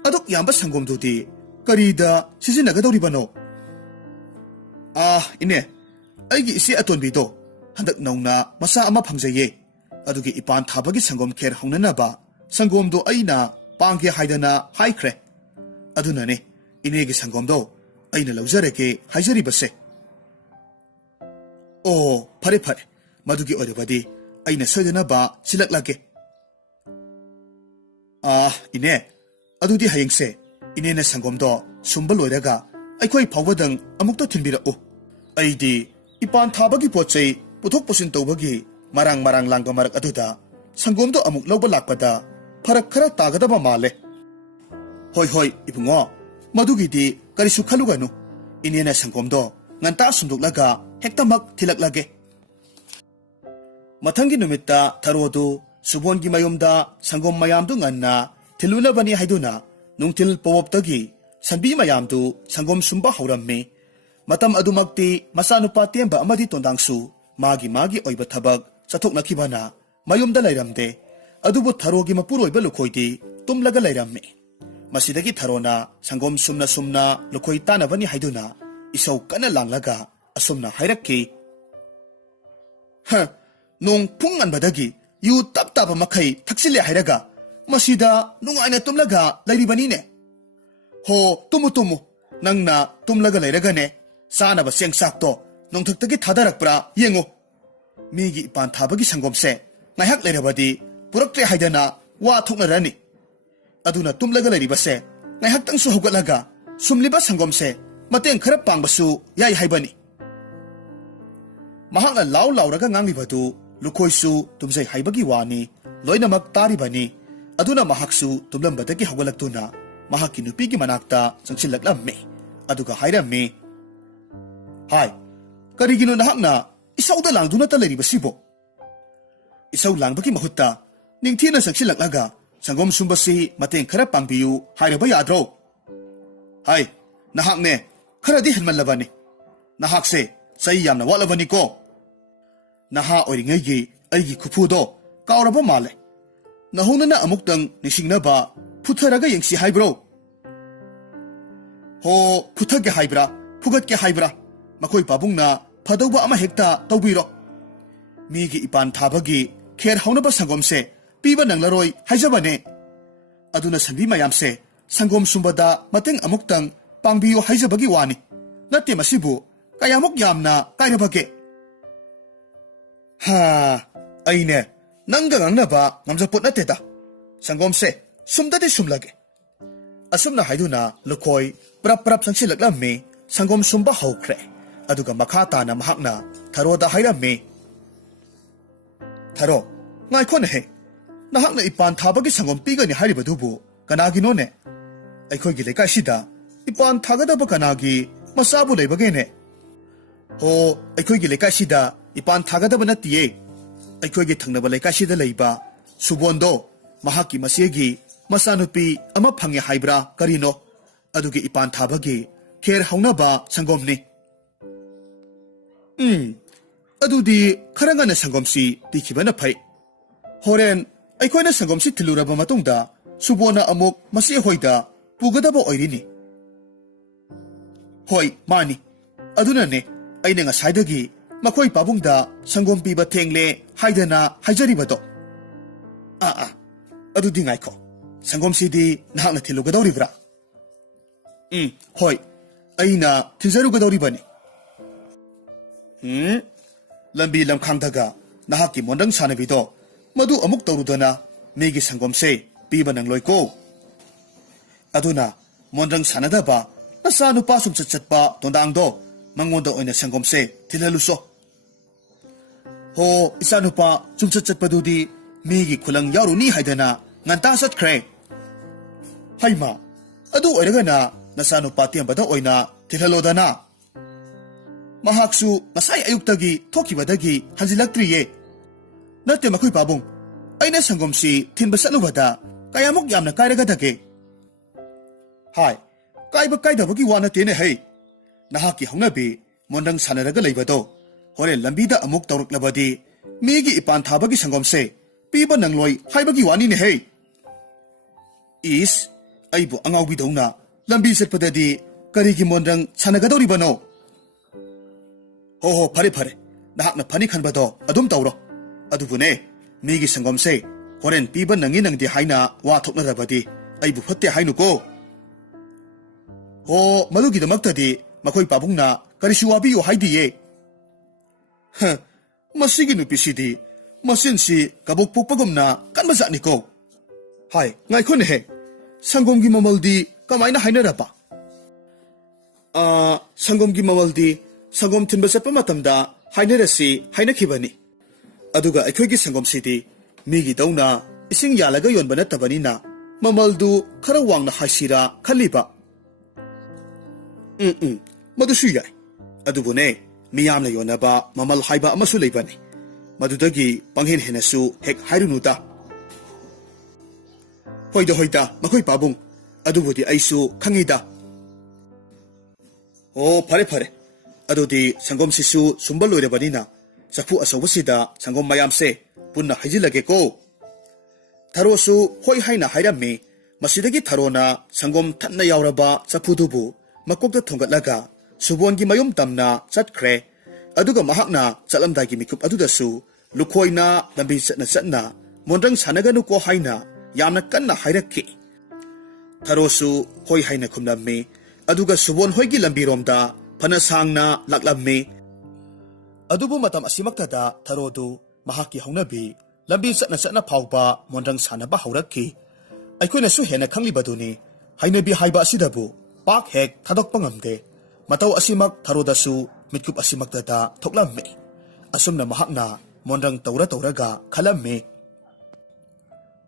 ꯑꯗꯨꯛ ꯌꯥꯝꯕ ꯁꯪꯒꯣꯝꯗꯨꯗꯤ ꯀꯔꯤꯗ ꯁꯤꯖꯤꯟꯅꯒꯗꯧꯔꯤꯕꯅꯣ ꯏꯅꯦ ꯑꯩꯒꯤ ꯏꯆꯦ ꯑꯇꯣꯟꯕꯤꯗꯣ ꯍꯟꯗꯛ ꯅꯧꯅ ꯃꯆꯥ ꯑꯃ ꯐꯪꯖꯩꯌꯦ ꯑꯗꯨꯒꯤ ꯏꯄꯥꯟ ꯊꯥꯕꯒꯤ ꯁꯪꯒꯣꯝ ꯈꯦꯔ ꯍꯧꯅꯅꯕ ꯁꯪꯒꯣꯝꯗꯣ ꯑꯩꯅ ꯄꯥꯡꯒꯦ ꯍꯥꯏꯗꯅ ꯍꯥꯏꯈ꯭ꯔꯦ ꯑꯗꯨꯅꯅꯦ ꯏꯅꯦꯒꯤ ꯁꯪꯒꯣꯝꯗꯣ ꯑꯩꯅ ꯂꯧꯖꯔꯒꯦ ꯍꯥꯏꯖꯔꯤꯕꯁꯦ ꯑꯣ ꯐꯔꯦ ꯐꯔꯦ ꯃꯗꯨꯒꯤ ꯑꯣꯏꯔꯕꯗꯤ ꯑꯩꯅ ꯁꯣꯏꯗꯅꯕ ꯁꯤꯜꯂꯛꯂꯒꯦ ꯏꯅꯦ ꯑꯗꯨꯗꯤ ꯍꯌꯦꯡꯁꯦ ꯏꯅꯦꯅ ꯁꯪꯒꯣꯝꯗꯣ ꯁꯨꯝꯕ ꯂꯣꯏꯔꯒ ꯑꯩꯈꯣꯏ ꯐꯥꯎꯕꯗꯪ ꯑꯃꯨꯛꯇ ꯊꯤꯟꯕꯤꯔꯛꯎ ꯑꯩꯗꯤ ꯏꯄꯥꯟ ꯊꯥꯕꯒꯤ ꯄꯣꯠꯆꯩ ꯄꯨꯊꯣꯛ ꯄꯨꯁꯤꯟ ꯇꯧꯕꯒꯤ ꯃꯔꯥꯡ ꯂꯥꯡꯕ ꯃꯔꯛ ꯑꯗꯨꯗ ꯁꯪꯒꯣꯝꯗꯣ ꯑꯃꯨꯛ ꯂꯧꯕ ꯂꯥꯛꯄꯗ ꯐꯔꯛ ꯈꯔ ꯇꯥꯒꯗꯕ ꯃꯥꯜꯂꯦ ꯍꯣꯏ ꯏꯕꯨꯡꯉꯣ ꯃꯗꯨꯒꯤꯗꯤ ꯀꯔꯤꯁꯨ ꯈꯜꯂꯨꯒꯅꯨ ꯏꯅꯦꯅ ꯁꯪꯒꯣꯝꯗꯣ ꯉꯟꯇꯥ ꯁꯨꯝꯗꯣꯛꯂꯒ ꯍꯦꯛꯇꯃꯛ ꯊꯤꯜꯂꯛꯂꯒꯦ ꯃꯊꯪꯒꯤ ꯅꯨꯃꯤꯠꯇ ꯊꯔꯣꯗꯨ ꯁꯨꯕꯣꯟꯒꯤ ꯃꯌꯨꯝꯗ ꯁꯪꯒꯣꯝ ꯃꯌꯥꯝꯗꯨ ꯉꯟꯅ ꯊꯤꯜꯂꯨꯅꯕꯅꯤ ꯍꯥꯏꯗꯨꯅ ꯅꯨꯡꯊꯤꯜ ꯄꯣꯋꯞꯇꯒꯤ ꯁꯟꯕꯤ ꯃꯌꯥꯝꯗꯨ ꯁꯪꯒꯣꯝ ꯁꯨꯝꯕ ꯍꯧꯔꯝꯃꯤ ꯃꯇꯝ ꯑꯗꯨꯃꯛꯇꯤ ꯃꯆꯥꯅꯨꯄꯥ ꯇꯦꯝꯕ ꯑꯃꯗꯤ ꯇꯣꯟꯗꯥꯡꯁꯨ ꯃꯥꯒꯤ ꯑꯣꯏꯕ ꯊꯕꯛ ꯆꯠꯊꯣꯛꯅꯈꯤꯕꯅ ꯃꯌꯨꯝꯗ ꯂꯩꯔꯝꯗꯦ ꯑꯗꯨꯕꯨ ꯊꯔꯣꯒꯤ ꯃꯄꯨꯔꯣꯏꯕ ꯂꯨꯈꯣꯏꯗꯤ ꯇꯨꯝꯂꯒ ꯂꯩꯔꯝꯃꯤ ꯃꯁꯤꯗꯒꯤ ꯊꯔꯣꯅ ꯁꯪꯒꯣꯝ ꯁꯨꯝꯅ ꯂꯨꯈꯣꯏ ꯇꯥꯅꯕꯅꯤ ꯍꯥꯏꯗꯨꯅ ꯏꯁꯧ ꯀꯟꯅ ꯂꯥꯡꯂꯒ ꯑꯁꯨꯝꯅ ꯍꯥꯏꯔꯛꯈꯤ ꯅꯣꯡ ꯄꯨꯡ ꯉꯟꯕꯗꯒꯤ ꯌꯨ ꯇꯞ ꯇꯥꯕ ꯃꯈꯩ ꯊꯛꯆꯤꯜꯂꯦ ꯍꯥꯏꯔꯒ ꯃꯁꯤꯗ ꯅꯨꯡꯉꯥꯏꯅ ꯇꯨꯝꯂꯒ ꯂꯩꯔꯤꯕꯅꯤꯅꯦ ꯍꯣ ꯇꯨꯝꯃꯨ ꯅꯪꯅ ꯇꯨꯝꯂꯒ ꯂꯩꯔꯒꯅꯦ ꯆꯥꯅꯕ ꯆꯦꯡ ꯆꯥꯛꯇꯣ ꯅꯣꯡꯊꯛꯇꯒꯤ ꯊꯥꯗꯔꯛꯄ꯭ꯔꯥ ꯌꯦꯡꯉꯨ ꯃꯤꯒꯤ ꯏꯄꯥꯟ ꯊꯥꯕꯒꯤ ꯁꯪꯒꯣꯝꯁꯦ ꯉꯥꯏꯍꯥꯛ ꯂꯩꯔꯕꯗꯤ ꯄꯨꯔꯛꯇ꯭ꯔꯦ ꯍꯥꯏꯗꯅ ꯋꯥ ꯊꯣꯛꯅꯔꯅꯤ ꯑꯗꯨꯅ ꯇꯨꯝꯂꯒ ꯂꯩꯔꯤꯕꯁꯦ ꯉꯥꯏꯍꯥꯛꯇꯪꯁꯨ ꯍꯧꯒꯠꯂꯒ ꯁꯨꯝꯂꯤꯕ ꯁꯪꯒꯣꯝꯁꯦ ꯃꯇꯦꯡ ꯈꯔ ꯄꯥꯡꯕꯁꯨ ꯌꯥꯏ ꯍꯥꯏꯕꯅꯤ ꯃꯍꯥꯛꯅ ꯂꯥꯎꯔꯒ ꯉꯥꯡꯂꯤꯕꯗꯨ ꯂꯨꯈꯣꯏꯁꯨ ꯇꯨꯝꯖꯩ ꯍꯥꯏꯕꯒꯤ ꯋꯥꯅꯤ ꯂꯣꯏꯅꯃꯛ ꯇꯥꯔꯤꯕꯅꯤ ꯑꯗꯨꯅ ꯃꯍꯥꯛꯁꯨ ꯇꯨꯝꯂꯝꯕꯗꯒꯤ ꯍꯧꯒꯠꯂꯛꯇꯨꯅ ꯃꯍꯥꯛꯀꯤ ꯅꯨꯄꯤꯒꯤ ꯃꯅꯥꯛꯇ ꯆꯪꯁꯤꯜꯂꯛꯂꯝꯃꯤ ꯑꯗꯨꯒ ꯍꯥꯏꯔꯝꯃꯤ ꯍꯥꯏ ꯀꯔꯤꯒꯤꯅꯣ ꯅꯍꯥꯛꯅ ꯏꯁꯧꯗ ꯂꯥꯡꯗꯨꯅꯇ ꯂꯩꯔꯤꯕꯁꯤꯕꯣ ꯏꯁꯧ ꯂꯥꯡꯕꯒꯤ ꯃꯍꯨꯠꯇ ꯅꯤꯡꯊꯤꯅ ꯆꯪꯁꯤꯜꯂꯛꯂꯒ ꯁꯪꯒꯣꯝ ꯁꯨꯝꯕꯁꯤ ꯃꯇꯦꯡ ꯈꯔ ꯄꯥꯡꯕꯤꯌꯨ ꯍꯥꯏꯔꯕ ꯌꯥꯗ꯭ꯔꯣ ꯍꯥꯏ ꯅꯍꯥꯛꯅꯦ ꯈꯔꯗꯤ ꯍꯦꯟꯃꯜꯂꯕꯅꯤ ꯅꯍꯥꯛꯁꯦ ꯆꯩ ꯌꯥꯝꯅ ꯋꯥꯠꯂꯕꯅꯤꯀꯣ ꯅꯍꯥ ꯑꯣꯏꯔꯤꯉꯩꯒꯤ ꯑꯩꯒꯤ ꯈꯨꯐꯨꯗꯣ ꯀꯥꯎꯔꯕ ꯃꯥꯜꯂꯦ ꯅꯍꯧꯅꯅ ꯑꯃꯨꯛꯇꯪ ꯅꯤꯡꯁꯤꯡꯅꯕ ꯐꯨꯊꯔꯒ ꯌꯦꯡꯁꯤ ꯍꯥꯏꯕ꯭ꯔꯣ ꯍꯣ ꯐꯨꯊꯒꯦ ꯍꯥꯏꯕ꯭ꯔꯥ ꯐꯨꯒꯠꯀꯦ ꯍꯥꯏꯕ꯭ꯔꯥ ꯃꯈꯣꯏ ꯄꯥꯕꯨꯡꯅ ꯐꯗꯧꯕ ꯑꯃ ꯍꯦꯛꯇ ꯇꯧꯕꯤꯔꯣ ꯃꯤꯒꯤ ꯏꯄꯥꯟ ꯊꯥꯕꯒꯤ ꯈꯦꯔ ꯍꯧꯅꯕ ꯁꯪꯒꯣꯝꯁꯦ ꯄꯤꯕ ꯅꯪꯂꯔꯣꯏ ꯍꯥꯏꯖꯕꯅꯦ ꯑꯗꯨꯅ ꯁꯟꯕꯤ ꯃꯌꯥꯝꯁꯦ ꯁꯪꯒꯣꯝ ꯁꯨꯝꯕꯗ ꯃꯇꯦꯡ ꯑꯃꯨꯛꯇꯪ ꯄꯥꯡꯕꯤꯌꯨ ꯍꯥꯏꯖꯕꯒꯤ ꯋꯥꯅꯤ ꯅꯠꯇꯦ ꯃꯁꯤꯕꯨ ꯀꯌꯥꯃꯨꯛ ꯌꯥꯝꯅ ꯀꯥꯏꯔꯕꯒꯦ ꯑꯩꯅꯦ ꯅꯪꯒ ꯉꯥꯡꯅꯕ ꯉꯝꯖꯄꯣꯠ ꯅꯠꯇꯦꯗ ꯁꯪꯒꯣꯝꯁꯦ ꯁꯨꯝꯗꯗꯤ ꯁꯨꯝꯂꯒꯦ ꯑꯁꯨꯝꯅ ꯍꯥꯏꯗꯨꯅ ꯂꯨꯈꯣꯏ ꯄ꯭ꯔꯞ ꯆꯪꯁꯤꯜꯂꯛꯂꯝꯃꯤ ꯁꯪꯒꯣꯝ ꯁꯨꯝꯕ ꯍꯧꯈ꯭ꯔꯦ ꯑꯗꯨꯒ ꯃꯈꯥ ꯇꯥꯅ ꯃꯍꯥꯛꯅ ꯊꯔꯣꯗ ꯍꯥꯏꯔꯝꯃꯤ ꯊꯔꯣ ꯉꯥꯏꯈꯣꯅꯦꯍꯦ ꯅꯍꯥꯛꯅ ꯏꯄꯥꯟ ꯊꯥꯕꯒꯤ ꯁꯪꯒꯣꯝ ꯄꯤꯒꯅꯤ ꯍꯥꯏꯔꯤꯕꯗꯨꯕꯨ ꯀꯅꯥꯒꯤꯅꯣꯅꯦ ꯑꯩꯈꯣꯏꯒꯤ ꯂꯩꯀꯥꯏꯁꯤꯗ ꯏꯄꯥꯟ ꯊꯥꯒꯗꯕ ꯀꯅꯥꯒꯤ ꯃꯆꯥꯕꯨ ꯂꯩꯕꯒꯦꯅꯦ ꯍꯣ ꯑꯩꯈꯣꯏꯒꯤ ꯂꯩꯀꯥꯏꯁꯤꯗ ꯏꯄꯥꯟ ꯊꯥꯒꯗꯕ ꯅꯠꯇꯤꯌꯦ ꯑꯩꯈꯣꯏꯒꯤ ꯊꯪꯅꯕ ꯂꯩꯀꯥꯏꯁꯤꯗ ꯂꯩꯕ ꯁꯨꯕꯣꯟꯗꯣ ꯃꯍꯥꯛꯀꯤ ꯃꯆꯦꯒꯤ ꯃꯆꯥꯅꯨꯄꯤ ꯑꯃ ꯐꯪꯉꯦ ꯍꯥꯏꯕ꯭ꯔꯥ ꯀꯔꯤꯅꯣ ꯑꯗꯨꯒꯤ ꯏꯄꯥꯟ ꯊꯥꯕꯒꯤ ꯈꯦꯔ ꯍꯧꯅꯕ ꯁꯪꯒꯣꯝꯅꯤ ꯑꯗꯨꯗꯤ ꯈꯔ ꯉꯟꯅ ꯁꯪꯒꯣꯝꯁꯤ ꯄꯤꯈꯤꯕꯅ ꯐꯩ ꯍꯣꯔꯦꯟ ꯑꯩꯈꯣꯏꯅ ꯁꯪꯒꯣꯝꯁꯤ ꯊꯤꯜꯂꯨꯔꯕ ꯃꯇꯨꯡꯗ ꯁꯨꯕꯣꯟꯅ ꯑꯃꯨꯛ ꯃꯆꯦ ꯍꯣꯏꯗ ꯄꯨꯒꯗꯕ ꯑꯣꯏꯔꯤꯅꯤ ꯍꯣꯏ ꯃꯥꯅꯤ ꯑꯗꯨꯅꯅꯦ ꯑꯩꯅ ꯉꯁꯥꯏꯗꯒꯤ ꯃꯈꯣꯏ ꯄꯥꯕꯨꯡꯗ ꯁꯪꯒꯣꯝ ꯄꯤꯕ ꯊꯦꯡꯂꯦ ꯍꯥꯏꯗꯅ ꯍꯥꯏꯖꯔꯤꯕꯗꯣ ꯑꯗꯨꯗꯤ ꯉꯥꯏꯈꯣ ꯁꯪꯒꯣꯝꯁꯤꯗꯤ ꯅꯍꯥꯛꯅ ꯊꯤꯜꯂꯨꯒꯗꯧꯔꯤꯕ꯭ꯔꯥ ꯍꯣꯏ ꯑꯩꯅ ꯊꯤꯟꯖꯔꯨꯒꯗꯧꯔꯤꯕꯅꯤ ꯂꯝꯕꯤ ꯂꯝꯈꯥꯡꯗꯒ ꯅꯍꯥꯛꯀꯤ ꯃꯣꯟꯗꯪ ꯁꯥꯟꯅꯕꯤꯗꯣ ꯃꯗꯨ ꯑꯃꯨꯛ ꯇꯧꯔꯨꯗꯅ ꯃꯤꯒꯤ ꯁꯪꯒꯣꯝꯁꯦ ꯄꯤꯕ ꯅꯪꯂꯣꯏꯀꯣ ꯑꯗꯨꯅ ꯃꯣꯟꯗꯪ ꯁꯥꯟꯅꯗꯕ ꯅꯆꯥ ꯅꯨꯄꯥ ꯁꯨꯝꯆꯠ ꯆꯠꯄ ꯇꯣꯟꯗꯥꯡꯗꯣ ꯃꯉꯣꯟꯗ ꯑꯣꯏꯅ ꯁꯪꯒꯣꯝꯁꯦ ꯊꯤꯜꯍꯜꯂꯨꯁꯣ ꯍꯣ ꯏꯆꯥ ꯅꯨꯄꯥ ꯁꯨꯝꯆꯠ ꯆꯠꯄꯗꯨꯗꯤ ꯃꯤꯒꯤ ꯈꯨꯂꯪ ꯌꯥꯎꯔꯨꯅꯤ ꯍꯥꯏꯗꯅ ꯉꯟꯇꯥ ꯆꯠꯈ꯭ꯔꯦ ꯍꯩꯃ ꯑꯗꯨ ꯑꯣꯏꯔꯒꯅ ꯅꯆꯥꯅꯨꯄꯥ ꯇꯦꯝꯕꯗ ꯑꯣꯏꯅ ꯊꯤꯜꯍꯜꯂꯣꯗꯅ ꯃꯍꯥꯛꯁꯨ ꯉꯁꯥꯏ ꯑꯌꯨꯛꯇꯒꯤ ꯊꯣꯛꯈꯤꯕꯗꯒꯤ ꯍꯟꯖꯤꯜꯂꯛꯇ꯭ꯔꯤꯌꯦ ꯅꯠꯇꯦ ꯃꯈꯣꯏ ꯄꯥꯕꯨꯡ ꯑꯩꯅ ꯁꯪꯒꯣꯝꯁꯤ ꯊꯤꯟꯕ ꯆꯠꯂꯨꯕꯗ ꯀꯌꯥꯃꯨꯛ ꯌꯥꯝꯅ ꯀꯥꯏꯔꯒꯗꯒꯦ ꯍꯥꯏ ꯀꯥꯏꯕ ꯀꯥꯏꯗꯕꯒꯤ ꯋꯥ ꯅꯠꯇꯦꯅꯦ ꯍꯩ ꯅꯍꯥꯛꯀꯤ ꯍꯧꯅꯕꯤ ꯃꯣꯟꯗꯪ ꯁꯥꯟꯅꯔꯒ ꯂꯩꯕꯗꯣ ꯍꯣꯔꯦꯟ ꯂꯝꯕꯤꯗ ꯑꯃꯨꯛ ꯇꯧꯔꯛꯂꯕꯗꯤ ꯃꯤꯒꯤ ꯏꯄꯥꯟ ꯊꯥꯕꯒꯤ ꯁꯪꯒꯣꯝꯁꯦ ꯄꯤꯕ ꯅꯪꯂꯣꯏ ꯍꯥꯏꯕꯒꯤ ꯋꯥꯅꯤꯅꯦ ꯍꯩ ꯏꯁ ꯑꯩꯕꯨ ꯑꯉꯥꯎꯕꯤꯗꯧꯅ ꯂꯝꯕꯤ ꯆꯠꯄꯗꯗꯤ ꯀꯔꯤꯒꯤ ꯃꯣꯟꯗꯪ ꯁꯥꯟꯅꯒꯗꯧꯔꯤꯕꯅꯣ ꯍꯣ ꯐꯔꯦ ꯅꯍꯥꯛꯅ ꯐꯅꯤ ꯈꯟꯕꯗꯣ ꯑꯗꯨꯝ ꯇꯧꯔꯣ ꯑꯗꯨꯕꯨꯅꯦ ꯃꯤꯒꯤ ꯁꯪꯒꯣꯝꯁꯦ ꯍꯣꯔꯦꯟ ꯄꯤꯕ ꯅꯪꯉꯤ ꯅꯪꯗꯦ ꯍꯥꯏꯅ ꯋꯥ ꯊꯣꯛꯅꯔꯕꯗꯤ ꯑꯩꯕꯨ ꯐꯠꯇꯦ ꯍꯥꯏꯅꯨꯀꯣ ꯑꯣ ꯃꯗꯨꯒꯤꯗꯃꯛꯇꯗꯤ ꯃꯈꯣꯏ ꯄꯥꯕꯨꯡꯅ ꯀꯔꯤꯁꯨ ꯋꯥꯕꯤꯌꯨ ꯍꯥꯏꯗꯤꯌꯦ ꯃꯁꯤꯒꯤ ꯅꯨꯄꯤꯁꯤꯗꯤ ꯃꯆꯤꯟꯁꯤ ꯀꯕꯣꯛ ꯄꯣꯛꯄꯒꯨꯝꯅ ꯀꯟꯕ ꯖꯥꯠꯅꯤꯀꯣ ꯍꯥꯏ ꯉꯥꯏꯈꯣꯅꯦꯍꯦ ꯁꯪꯒꯣꯝꯒꯤ ꯃꯃꯜꯗꯤ ꯀꯃꯥꯏꯅ ꯍꯥꯏꯅꯔꯕ ꯁꯪꯒꯣꯝꯒꯤ ꯃꯃꯜꯗꯤ ꯁꯪꯒꯣꯝ ꯊꯤꯟꯕ ꯆꯠꯄ ꯃꯇꯝꯗ ꯍꯥꯏꯅꯔꯁꯤ ꯍꯥꯏꯅꯈꯤꯕꯅꯤ ꯑꯗꯨꯒ ꯑꯩꯈꯣꯏꯒꯤ ꯁꯪꯒꯣꯝꯁꯤꯗꯤ ꯃꯤꯒꯤꯗꯧꯅ ꯏꯁꯤꯡ ꯌꯥꯜꯂꯒ ꯌꯣꯟꯕ ꯅꯠꯇꯕꯅꯤꯅ ꯃꯃꯜꯗꯨ ꯈꯔ ꯋꯥꯡꯅ ꯍꯥꯏꯁꯤꯔꯥ ꯈꯜꯂꯤꯕ ꯃꯗꯨꯁꯨ ꯌꯥꯏ ꯑꯗꯨꯕꯨꯅꯦ ꯃꯤꯌꯥꯝꯅ ꯌꯣꯟꯅꯕ ꯃꯃꯜ ꯍꯥꯏꯕ ꯑꯃꯁꯨ ꯂꯩꯕꯅꯤ ꯃꯗꯨꯗꯒꯤ ꯄꯪꯍꯦꯟ ꯍꯦꯟꯅꯁꯨ ꯍꯦꯛ ꯍꯥꯏꯔꯨꯅꯨꯗ ꯍꯣꯏꯗ ꯃꯈꯣꯏ ꯄꯥꯕꯨꯡ ꯑꯗꯨꯕꯨꯗꯤ ꯑꯩꯁꯨ ꯈꯪꯉꯤꯗ ꯑꯣ ꯐꯔꯦ ꯑꯗꯨꯗꯤ ꯁꯪꯒꯣꯝꯁꯤꯁꯨ ꯁꯨꯝꯕ ꯂꯣꯏꯔꯕꯅꯤꯅ ꯆꯐꯨ ꯑꯆꯧꯕꯁꯤꯗ ꯁꯪꯒꯣꯝ ꯃꯌꯥꯝꯁꯦ ꯄꯨꯟꯅ ꯍꯩꯖꯤꯜꯂꯒꯦꯀꯣ ꯊꯔꯣꯁꯨ ꯍꯣꯏ ꯍꯥꯏꯅ ꯍꯥꯏꯔꯝꯃꯤ ꯃꯁꯤꯗꯒꯤ ꯊꯔꯣꯅ ꯁꯪꯒꯣꯝ ꯊꯟꯅ ꯌꯥꯎꯔꯕ ꯆꯐꯨꯗꯨꯕꯨ ꯃꯀꯣꯛꯇ ꯊꯣꯡꯒꯠꯂꯒ ꯁꯨꯕꯣꯟꯒꯤ ꯃꯌꯨꯝ ꯇꯝꯅ ꯆꯠꯈ꯭ꯔꯦ ꯑꯗꯨꯒ ꯃꯍꯥꯛꯅ ꯆꯠꯂꯝꯗꯥꯏꯒꯤ ꯃꯤꯀꯨꯞ ꯑꯗꯨꯗꯁꯨ ꯂꯨꯈꯣꯏꯅ ꯂꯝꯕꯤ ꯆꯠꯅ ꯃꯣꯟꯗ꯭ꯔꯪ ꯁꯥꯟꯅꯒꯅꯨꯀꯣ ꯍꯥꯏꯅ ꯌꯥꯝꯅ ꯀꯟꯅ ꯍꯥꯏꯔꯛꯈꯤ ꯊꯔꯣꯁꯨ ꯍꯣꯏ ꯍꯥꯏꯅ ꯈꯨꯝꯂꯝꯃꯤ ꯑꯗꯨꯒ ꯁꯨꯕꯣꯟ ꯍꯣꯏꯒꯤ ꯂꯝꯕꯤꯔꯣꯝꯗ ꯐꯅ ꯁꯥꯡꯅ ꯂꯥꯛꯂꯝꯃꯤ ꯑꯗꯨꯕꯨ ꯃꯇꯝ ꯑꯁꯤꯃꯛꯇꯗ ꯊꯔꯣꯗꯨ ꯃꯍꯥꯛꯀꯤ ꯍꯧꯅꯕꯤ ꯂꯝꯕꯤ ꯆꯠꯅ ꯐꯥꯎꯕ ꯃꯣꯟꯗ꯭ꯔꯪ ꯁꯥꯟꯅꯕ ꯍꯧꯔꯛꯈꯤ ꯑꯩꯈꯣꯏꯅꯁꯨ ꯍꯦꯟꯅ ꯈꯪꯂꯤꯕꯗꯨꯅꯤ ꯍꯩꯅꯕꯤ ꯍꯥꯏꯕ ꯑꯁꯤꯗꯕꯨ ꯄꯥꯛ ꯍꯦꯛ ꯊꯥꯗꯣꯛꯄ ꯉꯝꯗꯦ ꯃꯇꯧ ꯑꯁꯤꯃꯛ ꯊꯔꯣꯗꯁꯨ ꯃꯤꯠꯀꯨꯞ ꯑꯁꯤꯃꯛꯇꯗ ꯊꯣꯛꯂꯝꯃꯤ ꯑꯁꯨꯝꯅ ꯃꯍꯥꯛꯅ ꯃꯣꯟꯗ꯭ꯔꯪ ꯇꯧꯔꯒ ꯈꯜꯂꯝꯃꯤ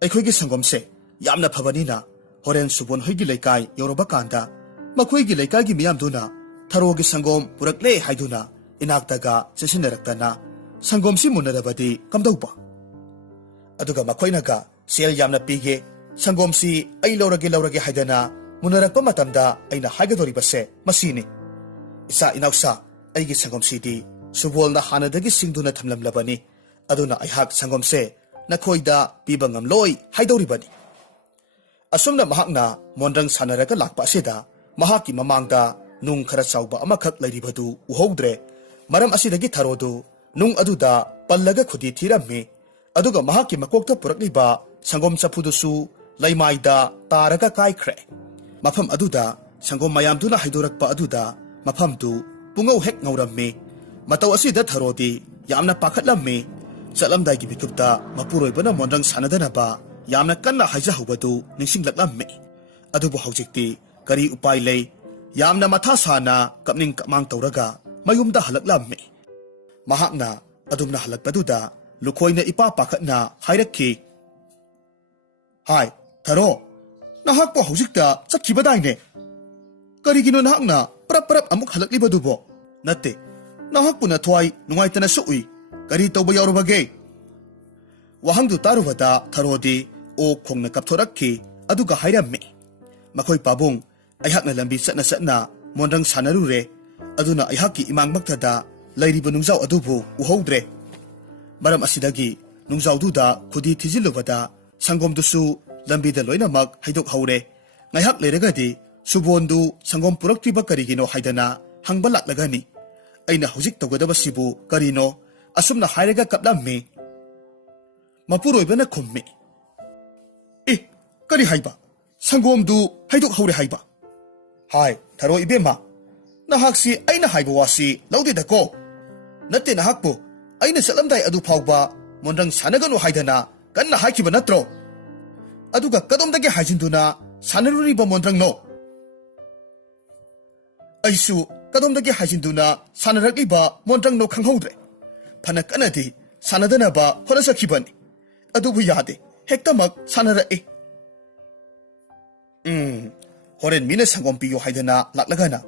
ꯑꯩꯈꯣꯏꯒꯤ ꯁꯪꯒꯣꯝꯁꯦ ꯌꯥꯝꯅ ꯐꯕꯅꯤꯅ ꯍꯣꯔꯦꯟ ꯁꯨꯕꯣꯟ ꯍꯣꯏꯒꯤ ꯂꯩꯀꯥꯏ ꯌꯧꯔꯕ ꯀꯥꯟꯗ ꯃꯈꯣꯏꯒꯤ ꯂꯩꯀꯥꯏꯒꯤ ꯃꯤꯌꯥꯝꯗꯨꯅ ꯊꯔꯣꯒꯤ ꯁꯪꯒꯣꯝ ꯄꯨꯔꯛꯂꯦ ꯍꯥꯏꯗꯨꯅ ꯏꯅꯥꯛꯇꯒ ꯆꯦꯟꯁꯤꯟꯅꯔꯛꯇꯅ ꯁꯪꯒꯣꯝꯁꯤ ꯃꯨꯟꯅꯔꯕꯗꯤ ꯀꯝꯗꯧꯕ ꯑꯗꯨꯒ ꯃꯈꯣꯏꯅꯒ ꯁꯦꯜ ꯌꯥꯝꯅ ꯄꯤꯒꯦ ꯁꯪꯒꯣꯝꯁꯤ ꯑꯩ ꯂꯧꯔꯒꯦ ꯍꯥꯏꯗꯅ ꯃꯨꯟꯅꯔꯛꯄ ꯃꯇꯝꯗ ꯑꯩꯅ ꯍꯥꯏꯒꯗꯧꯔꯤꯕꯁꯦ ꯃꯁꯤꯅꯤ ꯏꯆꯥ ꯏꯅꯥꯎꯁꯥ ꯑꯩꯒꯤ ꯁꯪꯒꯣꯝꯁꯤꯗꯤ ꯁꯨꯕꯣꯜꯅ ꯍꯥꯟꯅꯗꯒꯤ ꯁꯤꯡꯗꯨꯅ ꯊꯝꯂꯝꯂꯕꯅꯤ ꯑꯗꯨꯅ ꯑꯩꯍꯥꯛ ꯁꯪꯒꯣꯝꯁꯦ ꯅꯈꯣꯏꯗ ꯄꯤꯕ ꯉꯝꯂꯣꯏ ꯍꯥꯏꯗꯧꯔꯤꯕꯅꯤ ꯑꯁꯨꯝꯅ ꯃꯍꯥꯛꯅ ꯃꯣꯟꯗ꯭ꯔꯪ ꯁꯥꯟꯅꯔꯒ ꯂꯥꯛꯄ ꯑꯁꯤꯗ ꯃꯍꯥꯛꯀꯤ ꯃꯃꯥꯡꯗ ꯅꯨꯡ ꯈꯔ ꯆꯥꯎꯕ ꯑꯃꯈꯛ ꯂꯩꯔꯤꯕꯗꯨ ꯎꯍꯧꯗ꯭ꯔꯦ ꯃꯔꯝ ꯑꯁꯤꯗꯒꯤ ꯊꯔꯣꯗꯨ ꯅꯨꯡ ꯑꯗꯨꯗ ꯄꯜꯂꯒ ꯈꯨꯗꯤ ꯊꯤꯔꯝꯃꯤ ꯑꯗꯨꯒ ꯃꯍꯥꯛꯀꯤ ꯃꯀꯣꯛꯇ ꯄꯨꯔꯛꯂꯤꯕ ꯁꯪꯒꯣꯝ ꯆꯐꯨꯗꯨꯁꯨ ꯂꯩꯃꯥꯏꯗ ꯇꯥꯔꯒ ꯀꯥꯏꯈ꯭ꯔꯦ ꯃꯐꯝ ꯑꯗꯨꯗ ꯁꯪꯒꯣꯝ ꯃꯌꯥꯝꯗꯨꯅ ꯍꯩꯗꯣꯔꯛꯄ ꯑꯗꯨꯗ ꯃꯐꯝꯗꯨ ꯄꯨꯡꯉꯧ ꯍꯦꯛ ꯉꯧꯔꯝꯃꯤ ꯃꯇꯧ ꯑꯁꯤꯗ ꯊꯔꯣꯗꯤ ꯌꯥꯝꯅ ꯄꯥꯈꯠꯂꯝꯃꯤ ꯆꯠꯂꯝꯗꯥꯏꯒꯤ ꯃꯤꯀꯨꯞꯇ ꯃꯄꯨꯔꯣꯏꯕꯅ ꯃꯣꯟꯗ꯭ꯔꯪ ꯁꯥꯟꯅꯗꯅꯕ ꯌꯥꯝꯅ ꯀꯟꯅ ꯍꯥꯏꯖꯍꯧꯕꯗꯨ ꯅꯤꯡꯁꯤꯡꯂꯛꯂꯝꯃꯤ ꯑꯗꯨꯕꯨ ꯍꯧꯖꯤꯛꯇꯤ ꯀꯔꯤ ꯎꯄꯥꯏ ꯂꯩ ꯌꯥꯝꯅ ꯃꯊꯥ ꯁꯥꯅ ꯀꯞꯅꯤꯡ ꯀꯞꯃꯥꯡ ꯇꯧꯔꯒ ꯃꯌꯨꯝꯗ ꯍꯜꯂꯛꯂꯝꯃꯤ ꯃꯍꯥꯛꯅ ꯑꯗꯨꯝꯅ ꯍꯜꯂꯛꯄꯗꯨꯗ ꯂꯨꯈꯣꯏꯅ ꯏꯄꯥ ꯄꯥꯈꯠꯅ ꯍꯥꯏꯔꯛꯈꯤ ꯍꯥꯏ ꯊꯔꯣ ꯅꯍꯥꯛꯄꯨ ꯍꯧꯖꯤꯛꯇ ꯆꯠꯈꯤꯕꯗꯥꯏꯅꯦ ꯀꯔꯤꯒꯤꯅꯣ ꯅꯍꯥꯛꯅ ꯄꯔꯞ ꯑꯃꯨꯛ ꯍꯜꯂꯛꯂꯤꯕꯗꯨꯕꯣ ꯅꯠꯇꯦ ꯅꯍꯥꯛꯄꯨꯅ ꯊꯋꯥꯏ ꯅꯨꯡꯉꯥꯏꯇꯅ ꯁꯨꯛꯏ ꯀꯔꯤ ꯇꯧꯕ ꯌꯥꯎꯔꯕꯒꯦ ꯋꯥꯍꯪꯗꯨ ꯇꯥꯔꯨꯕꯗ ꯊꯔꯣꯗꯤ ꯑꯣꯛ ꯈꯣꯡꯅ ꯀꯞꯊꯣꯔꯛꯈꯤ ꯑꯗꯨꯒ ꯍꯥꯏꯔꯝꯃꯤ ꯃꯈꯣꯏ ꯄꯥꯕꯨꯡ ꯑꯩꯍꯥꯛꯅ ꯂꯝꯕꯤ ꯆꯠꯅ ꯃꯣꯟꯗ꯭ꯔꯪ ꯁꯥꯟꯅꯔꯨꯔꯦ ꯑꯗꯨꯅ ꯑꯩꯍꯥꯛꯀꯤ ꯏꯃꯥꯡꯃꯛꯇꯗ ꯂꯩꯔꯤꯕ ꯅꯨꯡꯖꯥꯎ ꯑꯗꯨꯕꯨ ꯎꯍꯧꯗ꯭ꯔꯦ ꯃꯔꯝ ꯑꯁꯤꯗꯒꯤ ꯅꯨꯡꯖꯥꯎꯗꯨꯗ ꯈꯨꯗꯤ ꯊꯤꯖꯤꯜꯂꯨꯕꯗ ꯁꯪꯒꯣꯝꯗꯨꯁꯨ ꯂꯝꯕꯤꯗ ꯂꯣꯏꯅꯃꯛ ꯍꯩꯗꯣꯛꯍꯧꯔꯦ ꯉꯥꯏꯍꯥꯛ ꯂꯩꯔꯒꯗꯤ ꯁꯨꯕꯣꯟꯗꯨ ꯁꯪꯒꯣꯝ ꯄꯨꯔꯛꯇ꯭ꯔꯤꯕ ꯀꯔꯤꯒꯤꯅꯣ ꯍꯥꯏꯗꯅ ꯍꯪꯕ ꯂꯥꯛꯂꯒꯅꯤ ꯑꯩꯅ ꯍꯧꯖꯤꯛ ꯇꯧꯒꯗꯕꯁꯤꯕꯨ ꯀꯔꯤꯅꯣ ꯑꯁꯨꯝꯅ ꯍꯥꯏꯔꯒ ꯀꯞꯂꯝꯃꯤ ꯃꯄꯨꯔꯣꯏꯕꯅ ꯈꯨꯝꯃꯤ ꯀꯔꯤ ꯍꯥꯏꯕ ꯁꯪꯒꯣꯝꯗꯨ ꯍꯩꯗꯣꯛꯍꯧꯔꯦ ꯍꯥꯏꯕ ꯍꯥꯏ ꯊꯔꯣ ꯏꯕꯦꯝꯃ ꯅꯍꯥꯛꯁꯤ ꯑꯩꯅ ꯍꯥꯏꯕ ꯋꯥꯁꯤ ꯂꯧꯗꯦꯗꯀꯣ ꯅꯠꯇꯦ ꯅꯍꯥꯛꯄꯨ ꯑꯩꯅ ꯆꯠꯂꯝꯗꯥꯏ ꯑꯗꯨ ꯐꯥꯎꯕ ꯃꯣꯟꯗ꯭ꯔꯪ ꯁꯥꯟꯅꯒꯅꯨ ꯍꯥꯏꯗꯅ ꯀꯟꯅ ꯍꯥꯏꯈꯤꯕ ꯅꯠꯇ꯭ꯔꯣ ꯑꯗꯨꯒ ꯀꯗꯣꯝꯗꯒꯤ ꯍꯥꯏꯖꯤꯟꯗꯨꯅ ꯁꯥꯟꯅꯔꯨꯔꯤꯕ ꯃꯣꯟꯗ꯭ꯔꯪꯅꯣ ꯑꯩꯁꯨ ꯀꯗꯣꯝꯗꯒꯤ ꯍꯥꯏꯖꯤꯟꯗꯨꯅ ꯁꯥꯟꯅꯔꯛꯂꯤꯕ ꯃꯣꯟꯗ꯭ꯔꯪꯅꯣ ꯈꯪꯍꯧꯗ꯭ꯔꯦ ꯐꯅ ꯀꯟꯅꯗꯤ ꯁꯥꯟꯅꯗꯅꯕ ꯍꯣꯠꯅꯖꯈꯤꯕꯅꯤ ꯑꯗꯨꯕꯨ ꯌꯥꯗꯦ ꯍꯦꯛꯇꯃꯛ ꯁꯥꯟꯅꯔꯛꯏ ꯍꯣꯔꯦꯟ ꯃꯤꯅ ꯁꯪꯒꯣꯝ ꯄꯤꯌꯣ ꯍꯥꯏꯗꯅ ꯂꯥꯛꯂꯒꯅ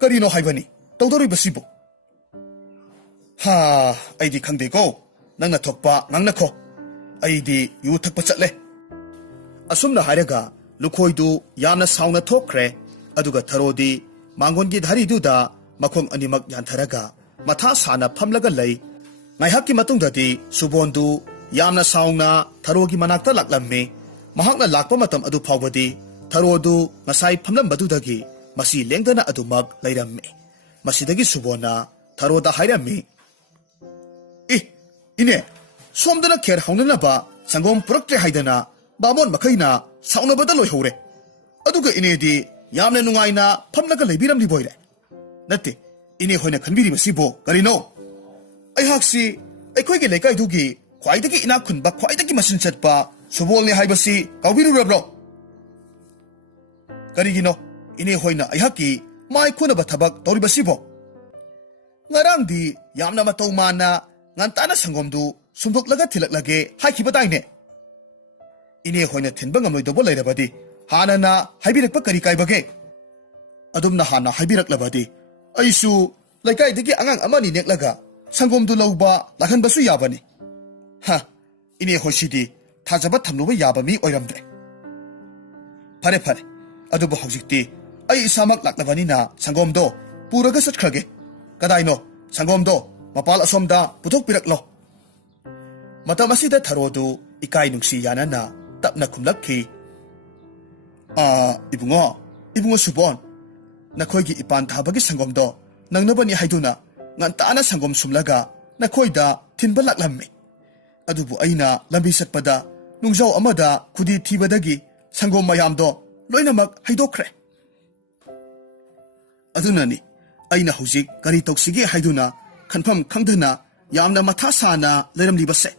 ꯀꯔꯤꯅꯣ ꯍꯥꯏꯕꯅꯤ ꯇꯧꯗꯧꯔꯤꯕꯁꯤꯕꯨ ꯑꯩꯗꯤ ꯈꯪꯗꯦꯀꯣ ꯅꯪꯅ ꯊꯣꯛꯄ ꯉꯥꯡꯅꯈꯣ ꯑꯩꯗꯤ ꯌꯨ ꯊꯛꯄ ꯆꯠꯂꯦ ꯑꯁꯨꯝꯅ ꯍꯥꯏꯔꯒ ꯂꯨꯈꯣꯏꯗꯨ ꯌꯥꯝꯅ ꯁꯥꯎꯅ ꯊꯣꯛꯈ꯭ꯔꯦ ꯑꯗꯨꯒ ꯊꯔꯣꯗꯤ ꯃꯥꯡꯒꯣꯟꯒꯤ ꯙꯥꯔꯤꯗꯨꯗ ꯃꯈꯣꯡ ꯑꯅꯤꯃꯛ ꯌꯥꯟꯊꯔꯒ ꯃꯊꯥ ꯁꯥꯅ ꯐꯝꯂꯒ ꯂꯩ ꯉꯥꯏꯍꯥꯛꯀꯤ ꯃꯇꯨꯡꯗꯗꯤ ꯁꯨꯕꯣꯟꯗꯨ ꯌꯥꯝꯅ ꯁꯥꯎꯅ ꯊꯔꯣꯒꯤ ꯃꯅꯥꯛꯇ ꯂꯥꯛꯂꯝꯃꯤ ꯃꯍꯥꯛꯅ ꯂꯥꯛꯄ ꯃꯇꯝ ꯑꯗꯨ ꯐꯥꯎꯕꯗꯤ ꯊꯔꯣꯗꯨ ꯉꯁꯥꯏ ꯐꯝꯂꯝꯕꯗꯨꯗꯒꯤ ꯃꯁꯤ ꯂꯦꯡꯗꯅ ꯑꯗꯨꯃꯛ ꯂꯩꯔꯝꯃꯤ ꯃꯁꯤꯗꯒꯤ ꯁꯨꯕꯣꯟꯅ ꯊꯔꯣꯗ ꯍꯥꯏꯔꯝꯃꯤ ꯏꯅꯦ ꯁꯣꯝꯗꯅ ꯈꯦꯔ ꯍꯧꯅꯅꯕ ꯁꯪꯒꯣꯝ ꯄꯨꯔꯛꯇ꯭ꯔꯦ ꯍꯥꯏꯗꯅ ꯕꯥꯃꯣꯟ ꯃꯈꯩꯅ ꯁꯥꯎꯅꯕꯗ ꯂꯣꯏꯍꯧꯔꯦ Aduga inedi yamna nungaina phamlaga leibiramli boire. Natte ine hoina khanbiri masibo karino. Aihaksi aikhoige leikai dugi khwaidagi ina khunba khwaidagi masin chatpa subolni haibasi kawbiru rabro. Karigino ine hoina aihaki mai khunaba thabak toribasibo. Ngarang di yamna matau mana ngantana sangomdu sumdoklaga thilaklage haikibadaine. Ine hoina thinba ngamloidobo leirabadi hanana haibirakpa kari kaibage. Adumna hana haibilaklabadi aisu laikai angang amani neklaga sangomdu lauba lakhanbasu yabani. Ha, ine hoisidi thajaba thamluba yabami oiramdre. Phare phare adubu haujikti ai isamak laklabanina sangomdo puraga satkhage. Kadaino sangomdo mapal asomda puthok piraklo. Matam asida tharodu ikai nungsi yanana tapna khumlakhi. Ibungo subon nakhoigi ipan thabagi sangomdo nangnabani haiduna ngantana sangom sumlaga nakhoida thinba laklammi. Adubu aina lambi satpada nungjaw amada khudi thibadagi sangom mayamdo loinamak haidokre. Adunani aina hujik kari toksigi haiduna khanpham khangdana yamna matha sana leiramli base.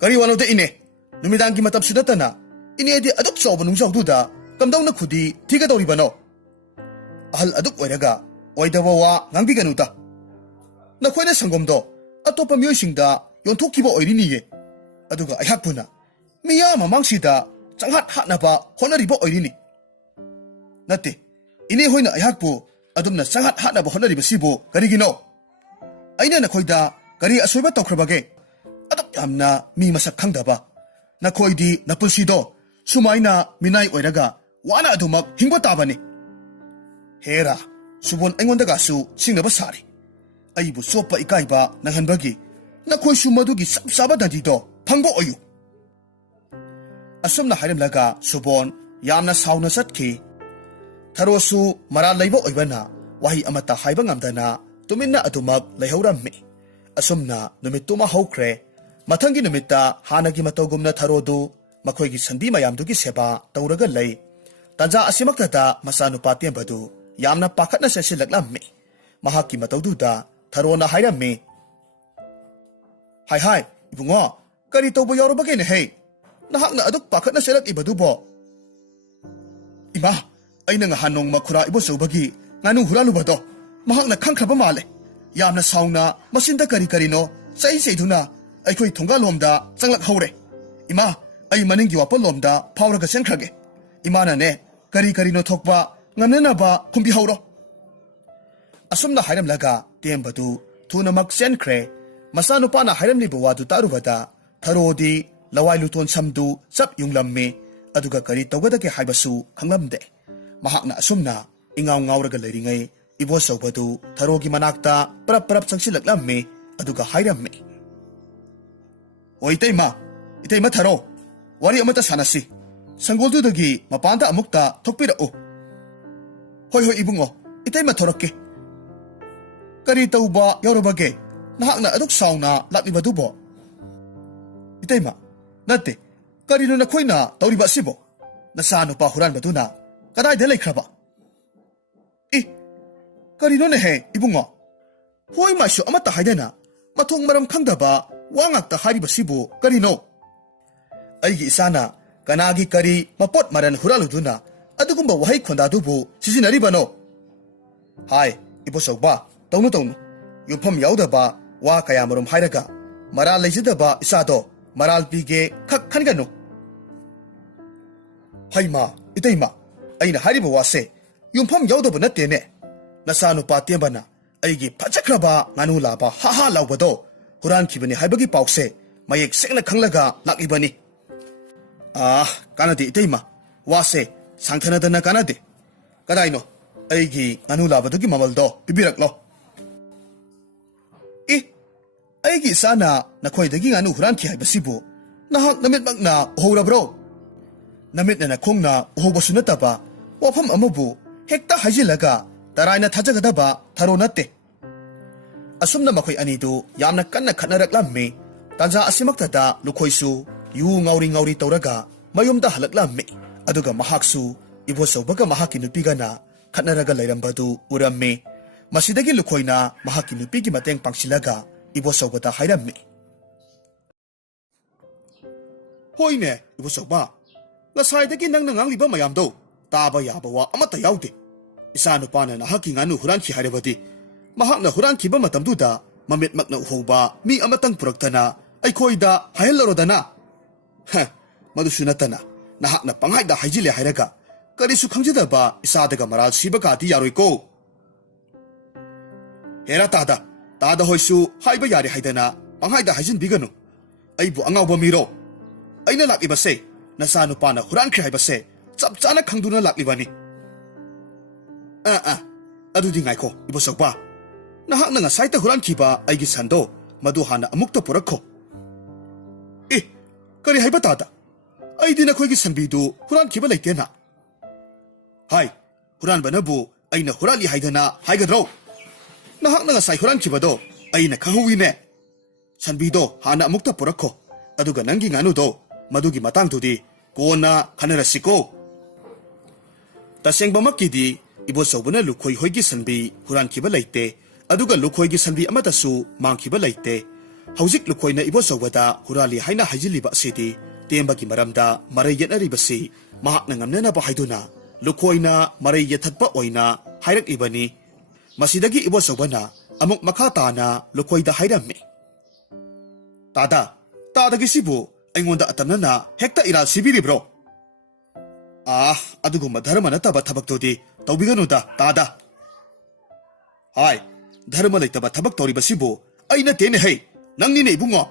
Kari walote ine numidangi matam sudatana ine di aduk chawba nungjawduda kamdawna khudi thigadoribano. Ahal aduk oiraga oidaba wa ngangbiganuta. Nakhoina sangomdo atopa myoisingda yonthokiba oiriniye. Aduga aihakpuna miya mamangsida changhat hatnaba honariba oirini. Nate ine hoina aihakpu adumna changhat hatnaba honariba sibo karigino. Aina nakhoida kari asoiba tawkhrabage aduk yamna mi masak khangdaba. Nakhoidi napulsido sumaina minai oiraga wana adumak hingba tabani. Hera subon aingondaga su singnaba sari. Aibu sopa ikaiba nanghanbagi nakhoi sumadugi sabsaba dadido phangbo oyu. Asomna hairamlaga subon yamna sauna satki. Tharosu maral leiba oibana wahi amata haiba ngamdana tuminna adumak leihaurammi. Asomna numituma haukre mathangi numitta hanagi matogumna tharodu makhoigi sandi mayamdugi seba tauraga lei. Tanja asimaktada masanupa tiambadu yamna pakhatna sensilaklammi. Mahaki mataududa tharona hairammi. Hai ibungo kari tawba yaurabagene hey. Nahakna aduk pakhatna selak ibadubo. Ima aina nga hanong makhura ibo sobagi nganu huralubado mahakna khangkhraba male. Yamna sauna masinda kari no sei-seiduna aikhoi thongalomda changlak haure. Ima ai maningi wapal lomda phawraga senkrage. Imana ne kari no thokba ngananaba khumbi hauro. Asumna hairamlaga tembadu thunamak senkre masanupana hairamli bawadu tarubada tharodi lawai luton samdu sap yunglamme aduga kari tawgadake haibasu khanglamde. Mahakna asumna ingaw ngawraga leiringai ibo sobadu tharogi manakta prap changsilaklamme aduga hairamme. O itaima tharo wari amata sanasi sangoldudagi mapanda amukta thokpirao. Hoi ibungo itaima thorokke. Kari tauba yaurabage nahakna aduk sauna laklibadubo. Itaima nate kari no nakhoina tauriba sibo nasanu pa huran baduna kadai de laikhraba. Kari no ne he ibungo hoi maisu amata haidena mathong maram khangdaba wangakta hariba sibo kari no. Aigi isana kanagi kari mapot maran huraluduna adugumba wahai khondadubu sisinaribano. Hai ibosogba tawnu yumpham yaudaba wa kaya marum hairaga maral leijidaba isado maral pige khak khanganu. Haima itaima aina hariba wase yumpham yaudaba nattene. Nasanu patiambana aigi phachakraba nganu laba ha laubado huran khibani haibagi pause mayek sengna khanglaga laklibani. Kanadi itaima wase sangthanadana kanade. Kadaino aigi nganu labadugi mamaldo pibiraklo. Aigi sana nakhoidagi nganu huran ki haibasibu nahak namit magna uhurabro. Namit na nakhongna uhubasu nataba wafam amabu hekta hajilaga taraina thajagadaba tharo natte. Asumna makhoi anidu yamna kanna khatnaraklammi tanja asimaktada lukhoisu yu ngauri tauraga mayumda halaklammi aduga mahaksu ibosaubaga mahaki nupigana khatnaraga leirambadu urammi masidagi lukhoina mahaki nupigi mateng pangsilaga ibosaubada hairammi hoine ibosauba ngasaidagi nangna ngangliba mayamdo taba yaba wa amata yaude isa nupana nahaki nganu huranki hairabadi mahakna hurankiba matamduda mamit makna uhoba mi amatang puraktana aikhoida hayellarodana ha madusu natana nahakna panghaida haijile hairaga karisu khangjadaba isadaga maral sibakati yaroiko hera tada hoisu haiba yari haidana panghaida haijin biganu aibu angawba miro aina laklibase nasa nupana hurankhre haibase chap chana khangduna laklibani adudi ngaiko ibosauba nahakna ngasaita hurankiba aigi sando madu hana amukta purakho kari haiba tada aidi nakhoigi sanbidu hurankiba leitena hai huranbanabu aina hurali haidana haigadro nahakna ngasai hurankibado aina khahuwine sanbido hana amukta purakho aduga nangi nganudo madugi matangdudi kona khanarasiko tasengbamakidi ibosawbana lukhoi hoigi sanbi hurankiba leite aduga lukhoigi sanbi amatasu mangkiba leite haujik lukhoina ibosawbada hurali haina haijiliba asidi tembagi maramda marai yetnaribasi mahakna ngamnana ba haiduna lukhoina marai yathatpa oina hairak ibani masidagi ibosawbana amuk makha tana lukhoida hairammi tadagi sibu aingonda atamnana hekta iral sibiribro adugumba dharma nataba thabaktodi tawbiganuda tada hai dharma leitaba thabak toribasibu aina tene hei nangnine ibungo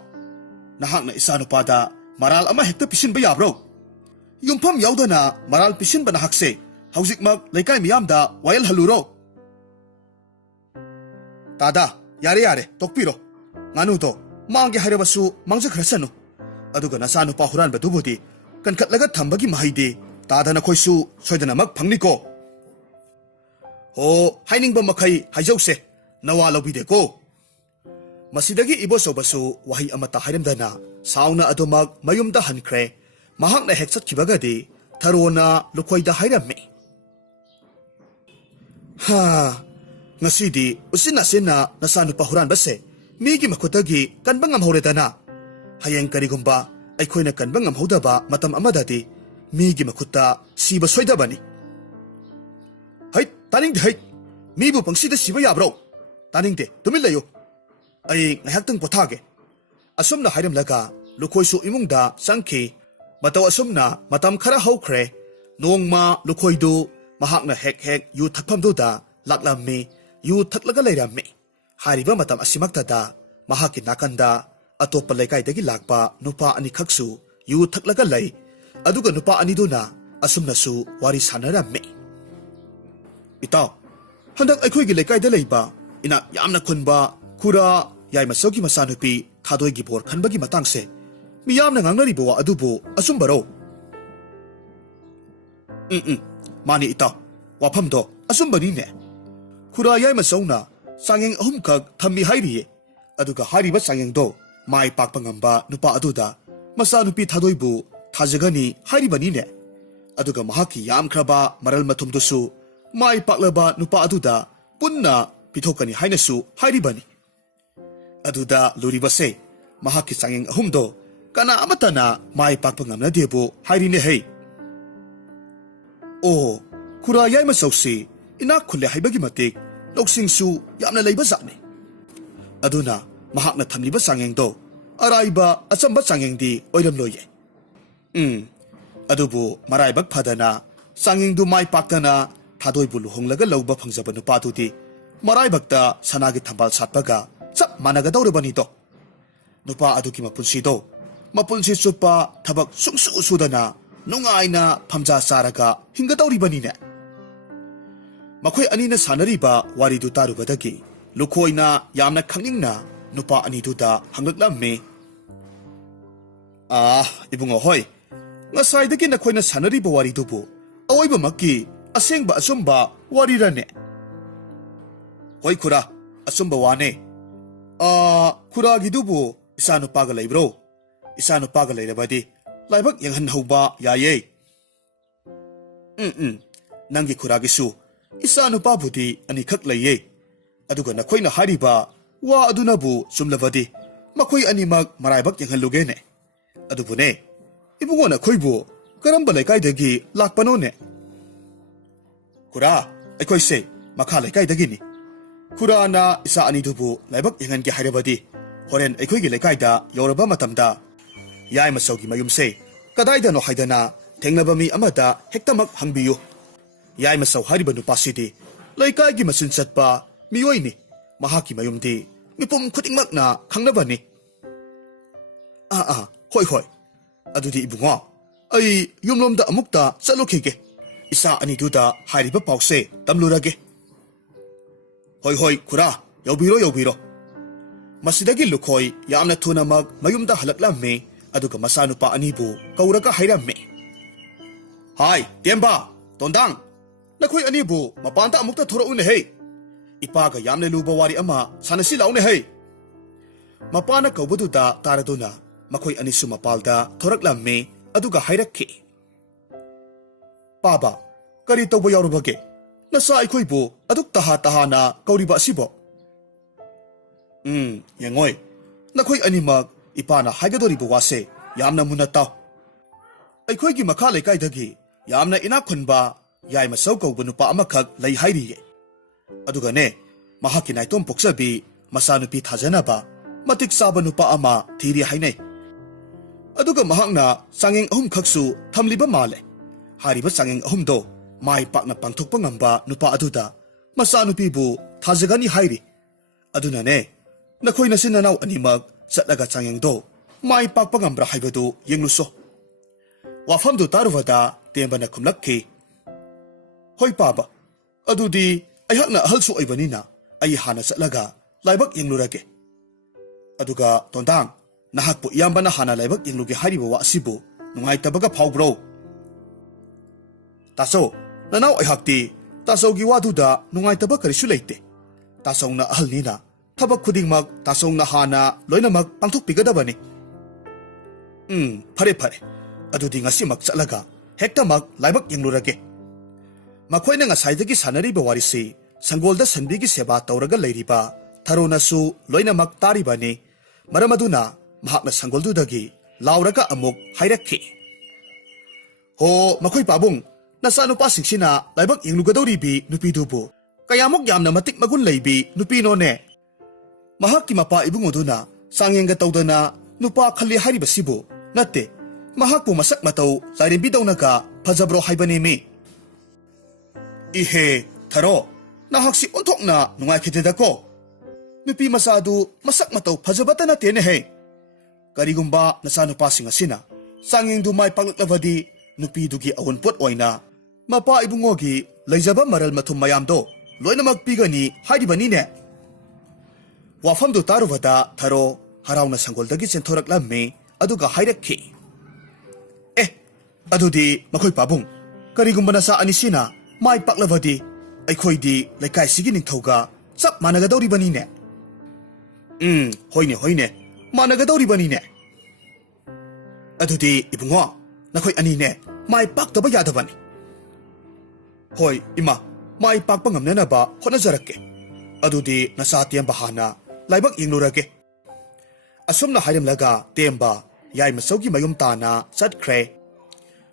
nahakna isanupada maral ama hekta pisinba yabro yumpham yaudana maral pisinba nahakse haujikmak leikai miyamda wayal haluro tada yare tokpiro nganudo mangi hairebasu mangjakhrasanu aduga nasanupa huranbadubudi kankatlaga thambagi mahaide tada nakhoisu soidanamak phangniko ho hainingba makhai haijause nawa lobideko masidagi ibosobasu wahi amata hairamdana sauna adomak mayumda hankre mahakna heksat kibagadi tharona lukhoida hairammi ha ngasidi usina sena nasanupa huranbase migi makutagi kanba ngamhoredana hayeng karigumba aikhoina kanba ngamhodaba matam amadadi migi makutta siba soidabani hai taningde mibu pangsida siba yabro taningde tumillayo ai ngayaktang pothage asumna hairamlaga lukhoisu imungda sangki mataw asumna matam khara haukhre nongma lukhoidu mahakna hek yu thakphamduda laklammi yu thaklaga leirammi hariba matam asimaktada mahaki nakanda atopa leikaidagi lakpa nupa ani khaksu yu thaklaga lei aduga nupa aniduna asumnasu wari sanarammi itaw handak aikhoigi leikaida leiba ina yamna khunba khura yai masogi masanupi thadoigi bor khanbagi matangse miyamna ngangnaribo wa adubu asumbaro mani itaw waphamdo asumbani ne khura yai masawna sangeng ahumkak thammi hairiye aduga hariba sangeng do mai pakpa ngamba nupa aduda masanupi thadoibu thajagani hairibani ne aduga mahaki yamkhraba maral mathumdusu mai paklaba nupa aduda punna pithokani hainasu hairibani aduda luribase mahaki sangeng ahumdo kana amatana mai pakpa ngamnadebu hairine hei khura yai masawsi inak khule haibagi matik loksingsu yamna leiba zakne aduna mahakna thamliba sangengdo araiba achamba sangengdi oiramloye adubu maraibak phadana sangengdu mai paktana thadoibu luhonglaga lawba phangjaba nupadudi maraibakta sanagi thambal satpaga chap managa dawrebani to nupa aduki mapunsido mapunsi chupa thabak sungsu usudana nungaina phamja saraga hinga dawribani ne makhoi anina sanariba waridu tarubadagi lukhoina yamna khangningna nupa aniduda hanglaklamme ibungo hoi ngasaidagi nakhoina sanariba waridubu awoiba makki asengba asumba warirane hoi khura asumba wane khura gidubu isanu paga leibro isanu paga leirabadi laibak yenghanhauba yaye. Nangi khuragisu isa nupabudi anikhak laye. Aduga nakhoi na hariba wa adunabu sumlavadi makhoi animak maraibak yenghanlugene. Adubune ibungo nakhoibu karamba lekaidagi lakpanone. Khura akhoi se makha lekaidagini. Khura na isa anidubu laibak yenghange haribadi horen akhoi gi lekaida yoraba matamda yai masaugi mayumse kadaida no haidana thengnaba mi amada hektamak hangbiyu. Yai masau hariba nupasidi laikai gi masin chatpa miyoini mahaki mayumdi mipum khutingmak na khangnabani. Hoi adudi ibungo ai yumlomda amukta chalokhige isa aniduda hariba pause tamlurage. Hoi khura yobiro masidagi lukhoi yamna thunamak mayumda halaklamme aduga masanupa anibu kauraga hairamme. Hai temba tondang nakhoi anibu mapanta amukta thoraune he ipaga yamne luba wari ama sanasi laune he. Mapana kaubaduda taraduna makhoi anisu mapalda thoraklamme aduga hairakhi. Baba kari tawba yaurubage nasa aikhoibu aduk taha na kauriba asibo. Yengoi nakhoi animak ipana haigadoribu wase yamna munataw. Aikoi gi makha lekaidagi yamna ina khunba yai masau kauba nupa amakhak lei hairiye. Aduga ne mahaki naitom poksabi masanupi thajanaba matik saba nupa ama thiri hainai. Aduga mahakna sangeng ahum khaksu thamliba male. Hariba sangeng ahum do mai pakna pangthokpa ngamba nupa aduda masanupibu thajagani hairi. Aduna ne nakhoi nasin nanaw animak chatlaga sangeng do mai pakpa ngambra haibadu yengluso. Wafamdu taruvada tembana khumlakhi. Hoi paba adudi ayhakna ahalsu aibanina ai hana chatlaga laibak yenglurage. Aduga tondang nahakpu iyambana hana laibak yengluge hariba wa asibu nunghaitabaga phawbro. Taso nanaw ayhakti tasawgi waduda nungaitaba karisu leite. Tasawna ahalnina thabak khudingmak tasawna hana loinamak pangthokpigadabani. Phare adudi ngasimak chatlaga hektamak laibak yenglurage. Makhoina ngasaidagi sanariba warisi sangolda sanbigi seba tawraga leiriba tharonasu loinamak taribani. Maramaduna mahakna sangoldudagi lauraga amuk hairakhi. Ho makhoi pabung nasa nupa singsina laibak yenglugadoribi nupidubu kayamok yamna matik magun leibi nupino ne. Mahakki mapa ibungoduna sangenga tawdana nupa khali haribasibu natte mahakpu masak matau lairimbidawnaka phajabro haibani mi. Ihe tharo nahaksi onthokna nungaikhidedako nupi masadu masak matau phajabata na tene he. Karigumba nasa nupa singasina sangeng du mai paklaklabadi nupi dugi awonpot oina mapa ibungogi leijaba maral mathum mayamdo loina magpigani haidibani ne. Wafamdu taruvada tharo harauna sangoldagi chenthoraqlamme aduga hairakhi. Adudi makhoi pabung karigumba nasa anisina mai paklabadi aikhoidi laikai sigi ningthauga chap managadoribani ne. Hoine managadoribani ne. Adudi ibungo nakhoi ani ne mai paktaba yadabani. Hoi ima mai pakpa ngamnanaba honajarakke. Adudi nasa tiamba hana laibak yenglurage. Asumna hairimlaga temba yai masaugi mayum tana chatkre.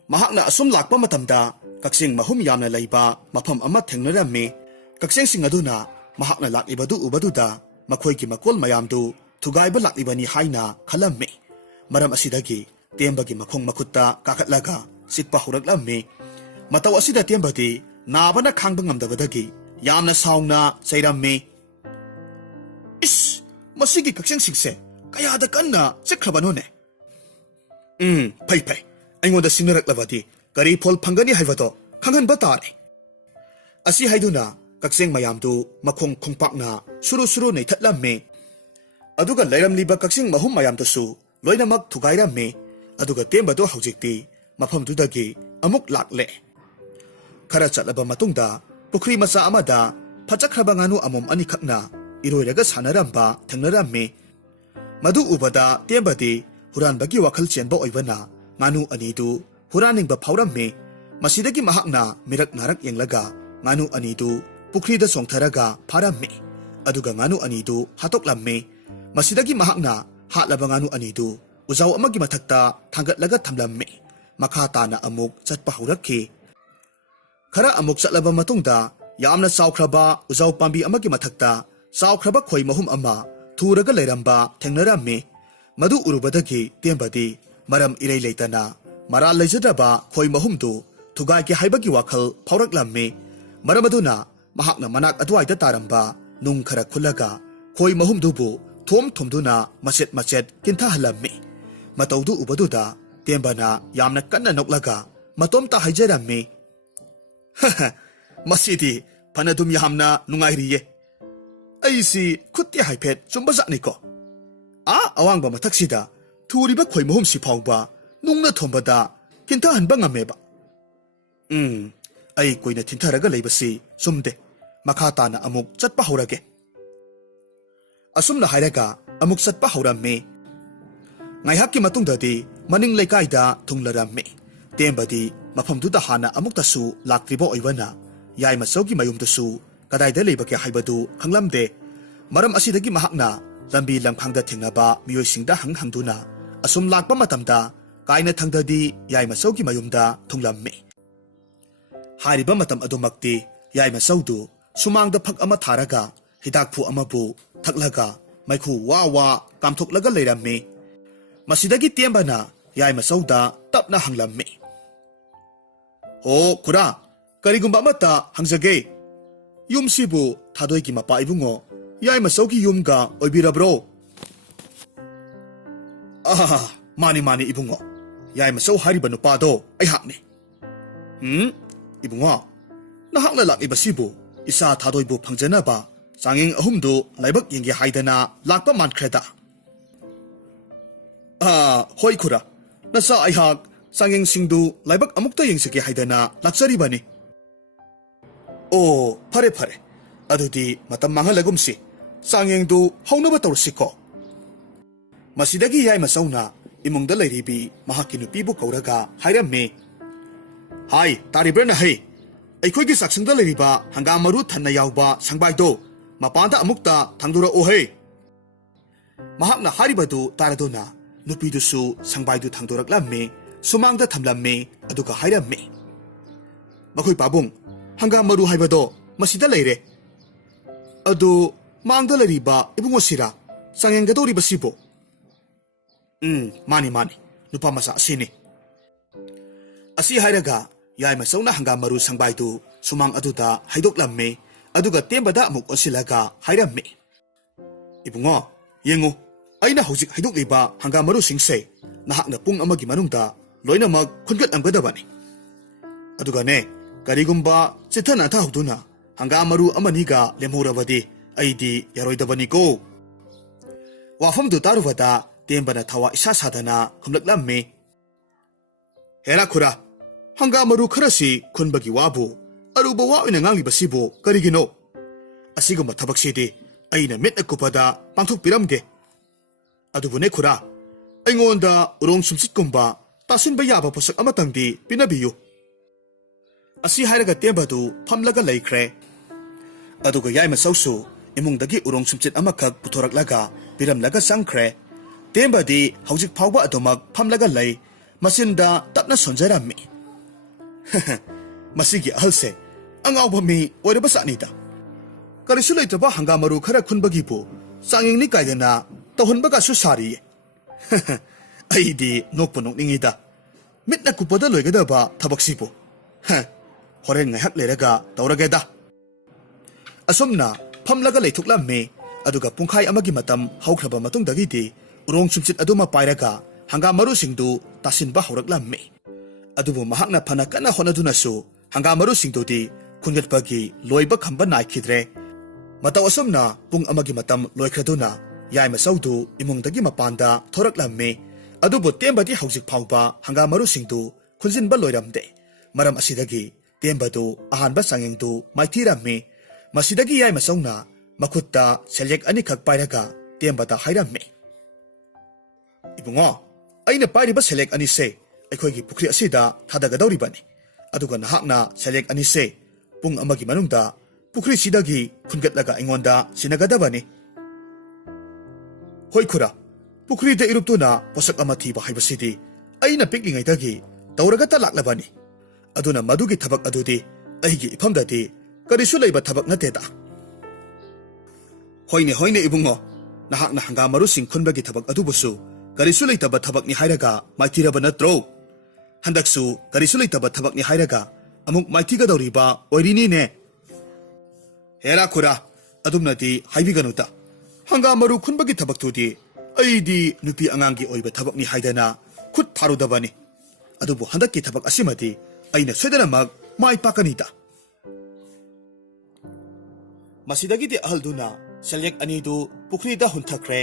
Mahakna asum lakpa matamda kaksing mahum yamna laiba mafam ama thengnarammi. Kaksing singaduna mahakna laklibadu ubaduda makhoigi makol mayamdu thugaiba laklibani haina khalammi. Maram asidagi tembagi makhong makhutta kakatlaga sikpa huraklammi. Mataw asida tembadi nabana khangba ngamdabadagi yamna saungna chairammi. Masigi kaksing singse kayada kanna chikhrabano ne. Phai aingoda sinaraklabadi kari phol phangani haibado khanghanba tare. Asi haiduna kakseng mayamdu makhong khongpakna suru neithatlamme. Aduga lairamliba kakseng mahum mayamdasu loinamak thugairamme. Aduga tembado haujikti mafamdudagi amuk lakle. Khara chatlaba matungda pukhri macha amada phachakhraba nganu amom anikhakna iroiraga sanaramba thangnaramme. Madu ubada tembadi huranbagi wakhal chenba oibana nganu anidu huraning ba phauram me masidagi mahakna mirak narak yenglaga nganu anidu pukrida songtharaga pharam me aduga nganu anidu hatoklam me masidagi mahakna hatlaba nganu anidu uzaw amagi mathakta thangatlaga thamlam me makha tana amuk chatpa haurakhi khara amuk chatlaba matungda yamna chawkhraba uzaw pambi amagi mathakta chawkhraba khoi mahum ama thuraga leiramba thengnaram me madu urubadagi tembadi maram irei leitana mara leijadaba khoi mahumdu thugai ki haibagi wakhal phauraklam me maram aduna mahakna manak adwaida taramba nung khara khulaga khoi mahumdubu thom thomduna machet machet kintha halam me mataudu ubaduda tembana yamna kanna noklaga matom ta haijaram me masidi panadum yamna nungairiye aisi khutti haiphet chumbazani ko awangba mathaksida thuriba khoi mahum si phawba nungna thombada kintha hanba ngameba ai koina thintharaga leibasi sumde makha tana amuk chatpa haurage asumna hairaga amuk chatpa hauramme ngaihakki matungdadi maning leikaida thunglaramme tembadi mafamduda hana amuktasu laktribo oibana yaima sogi mayumdasu kadaida leibake haibadu khanglamde maram asidagi mahakna lambi lamphangda thengnaba miyoisingda hangduna asum lakpa matamda kaina thangdadi yaima sogi mayumda thunglamme hariba matam adumakti yaima saudu sumangda phak ama tharaga hidakphu amabu thaklaga maikhu wa kamthoklaga leiramme masidagi tembana yaima sauda tapna hanglamme ho kura karigumba mata hangjage yumsibu thadoigi mapa ibungo yaima saugi yumga oibirabro mani ibungo yaima sau hariba nupado ai hakne ibungo nahakna lakibasibu isa thadoibu phangjanaba changing ahumdu laibak yenge haidana lakpa mankreda hoi khura nasa aihak changing singdu laibak amukta yengsake haidana lakcharibani phare adudi matam mangalagumsi changengdu haunaba tawsiko masidagi yaima sauna imungda leiribi mahaki nupibu kauraga hairamme hai taribrana hai ꯑꯩꯈꯣꯏꯒꯤ ꯆꯥꯛꯁꯪꯗ ꯂꯩꯔꯤꯕ ꯍꯪꯒꯥꯝ ꯃꯔꯨ ꯊꯟꯅ ꯌꯥꯎꯕ ꯁꯪꯕꯥꯏꯗꯣ ꯃꯄꯥꯟꯗ ꯑꯃꯨꯛꯇ ꯊꯥꯡꯗꯣꯔꯛꯑꯣꯍꯦ ꯃꯍꯥꯛꯅ ꯍꯥꯏꯔꯤꯕꯗꯨ ꯇꯥꯔꯗꯨꯅ ꯅꯨꯄꯤꯗꯨꯁꯨ ꯁꯪꯕꯥꯏꯗꯨ ꯊꯥꯡꯗꯣꯔꯛꯂꯝꯃꯤ ꯁꯨꯃꯥꯡꯗ ꯊꯝꯂꯝꯃꯤ ꯑꯗꯨꯒ ꯍꯥꯏꯔꯝꯃꯤ ꯃꯈꯣꯏ ꯄꯥꯕꯨꯡ ꯍꯪꯒꯥꯝ ꯃꯔꯨ ꯍꯥꯏꯕꯗꯣ ꯃꯁꯤꯗ ꯂꯩꯔꯦ ꯑꯗꯨ ꯃꯥꯡꯗ ꯂꯩꯔꯤꯕ ꯏꯕꯨꯡꯉꯣꯁꯤꯔꯥ ꯆꯥꯡꯌꯦꯡꯒꯗꯧꯔꯤꯕꯁꯤꯕꯨ ꯃꯥꯅꯤ ꯅꯨꯄꯥ ꯃꯆꯥ ꯑꯁꯤꯅꯤ ꯑꯁꯤ ꯍꯥꯏꯔꯒ yaima sauna hangam maru sangbaidu sumang aduda haidoklammi aduga tembada amuk osilaka hairammi ibungo yengu aina hojik haidokliba hangam maru singse nahakna pung amagi manungda loinamak khungat amgadabani aduga ne karigumba chithana tha huduna hangam maru amaniga lemhorabadi aidi yaroidabani ko wafamdu taruvada tembana thawa isa sadana khumlaklammi hera khura hangam maru kharasi khunbagi wabu aruba wa oina nganglibasibu karigino asiguma thabaksidi aina mitna kupada pangthok piramge adubune khura aingonda urong sumsitkumba tasinba yaba posak amatangdi pinabiyu asi hairaga tembadu phamlaga laikhre aduga yaima sausu imungdagi urong sumsit amakak putoraklaga piramlaga sangkhre tembadi hojik phawba adomak phamlaga lai masinda tapna sonjarammi masigi ahalse angawba mi oiraba sanida karisu leitaba hangam maru khara khunbagibu changingni kaidana tawhunbaga su sari aidi nokpa nokningida mitna kupada loigadaba thabaksibu horen ngahak leraga tawrageda asomna phamlaga leithuklamme aduga pungkhai amagi matam haukraba matungdagidi urong sumchit aduma pairaga hangam maru singdu tasinba hauraklamme adubu mahakna phana kana honadunasu hangam maru singdodi khungatpagi loiba khamba naikhidre mataw asomna pung amagi matam loikhraduna yaima saudu imungdagi mapanda thoraklamme adubu tembadi hojik phawba hangam maru singdu khunjinba loiramde maram asidagi tembadu ahanba sangengdu maithiramme masidagi yaima sauna makutta seljek ani khak pairaga tembada hairamme ibungo aina pairiba selek ani se ꯑꯩꯈꯣꯏꯒꯤ ꯄꯨꯈ꯭ꯔꯤ ꯑꯁꯤꯗ ꯊꯥꯗꯒꯗꯧꯔꯤꯕꯅꯤ ꯑꯗꯨꯒ ꯅꯍꯥꯛꯅ select ꯑꯅꯤꯁꯦ ꯄꯨꯡ ꯑꯃꯒꯤ ꯃꯅꯨꯡꯗ ꯄꯨꯈ꯭ꯔꯤꯁꯤꯗꯒꯤ ꯈꯨꯟꯒꯠꯂꯒ ꯑꯩꯉꯣꯟꯗ ꯁꯤꯟꯅꯒꯗꯕꯅꯤ ꯍꯣꯏ ꯈꯨꯔꯥ ꯄꯨꯈ꯭ꯔꯤꯗ ꯏꯔꯨꯞꯇꯨꯅ ꯄꯣꯠꯁꯛ ꯑꯃ ꯊꯤꯕ ꯍꯥꯏꯕꯁꯤꯗꯤ ꯑꯩꯅ ꯄꯤꯛꯂꯤꯉꯩꯗꯒꯤ ꯇꯧꯔꯒꯇ ꯂꯥꯛꯂꯕꯅꯤ ꯑꯗꯨꯅ ꯃꯗꯨꯒꯤ ꯊꯕꯛ ꯑꯗꯨꯗꯤ ꯑꯩꯒꯤ ꯏꯐꯝꯗꯗꯤ ꯀꯔꯤꯁꯨ ꯂꯩꯕ ꯊꯕꯛ ꯅꯠꯇꯦꯗ ꯍꯣꯏꯅꯦ ꯍꯣꯏꯅꯦ ꯏꯕꯨꯡꯉꯣ ꯅꯍꯥꯛꯅ ꯍꯪꯒꯥꯝ ꯃꯔꯨꯁꯤꯡ ꯈꯨꯟꯕꯒꯤ ꯊꯕꯛ ꯑꯗꯨꯕꯨꯁꯨ ꯀꯔꯤꯁꯨ ꯂꯩꯇꯕ ꯊꯕꯛꯅꯤ ꯍꯥꯏꯔꯒ ꯃꯥꯏꯊꯤꯔꯕ ꯅꯠꯇ꯭ꯔꯣ ꯍꯟꯗꯛꯁꯨ ꯀꯔꯤꯁꯨ ꯂꯩꯇꯕ ꯊꯕꯛꯅꯤ ꯍꯥꯏꯔꯒ ꯑꯃꯨꯛ ꯃꯥꯏꯊꯤꯒꯗꯧꯔꯤꯕ ꯑꯣꯏꯔꯤꯅꯤꯅꯦ ꯍꯦꯔꯥ ꯈꯨꯔꯥ ꯑꯗꯨꯝꯅꯗꯤ ꯍꯥꯏꯕꯤꯒꯅꯨꯇ ꯍꯪꯒꯥꯝ ꯃꯔꯨ ꯈꯨꯟꯕꯒꯤ ꯊꯕꯛꯇꯨꯗꯤ ꯑꯩꯗꯤ ꯅꯨꯄꯤ ꯑꯉꯥꯡꯒꯤ ꯑꯣꯏꯕ ꯊꯕꯛꯅꯤ ꯍꯥꯏꯗꯅ ꯈꯨꯠ ꯊꯥꯔꯨꯗꯕꯅꯤ ꯑꯗꯨꯕꯨ ꯍꯟꯗꯛꯀꯤ ꯊꯕꯛ ꯑꯁꯤꯃꯗꯤ ꯑꯩꯅ ꯁꯣꯏꯗꯅꯃꯛ ꯃꯥꯏ ꯄꯥꯛꯀꯅꯤꯗ ꯃꯁꯤꯗꯒꯤꯗꯤ ꯑꯍꯜꯗꯨꯅ ꯁꯦꯜꯌꯦꯛ ꯑꯅꯤꯗꯨ ꯄꯨꯈ꯭ꯔꯤꯗ ꯍꯨꯟꯊꯈ꯭ꯔꯦ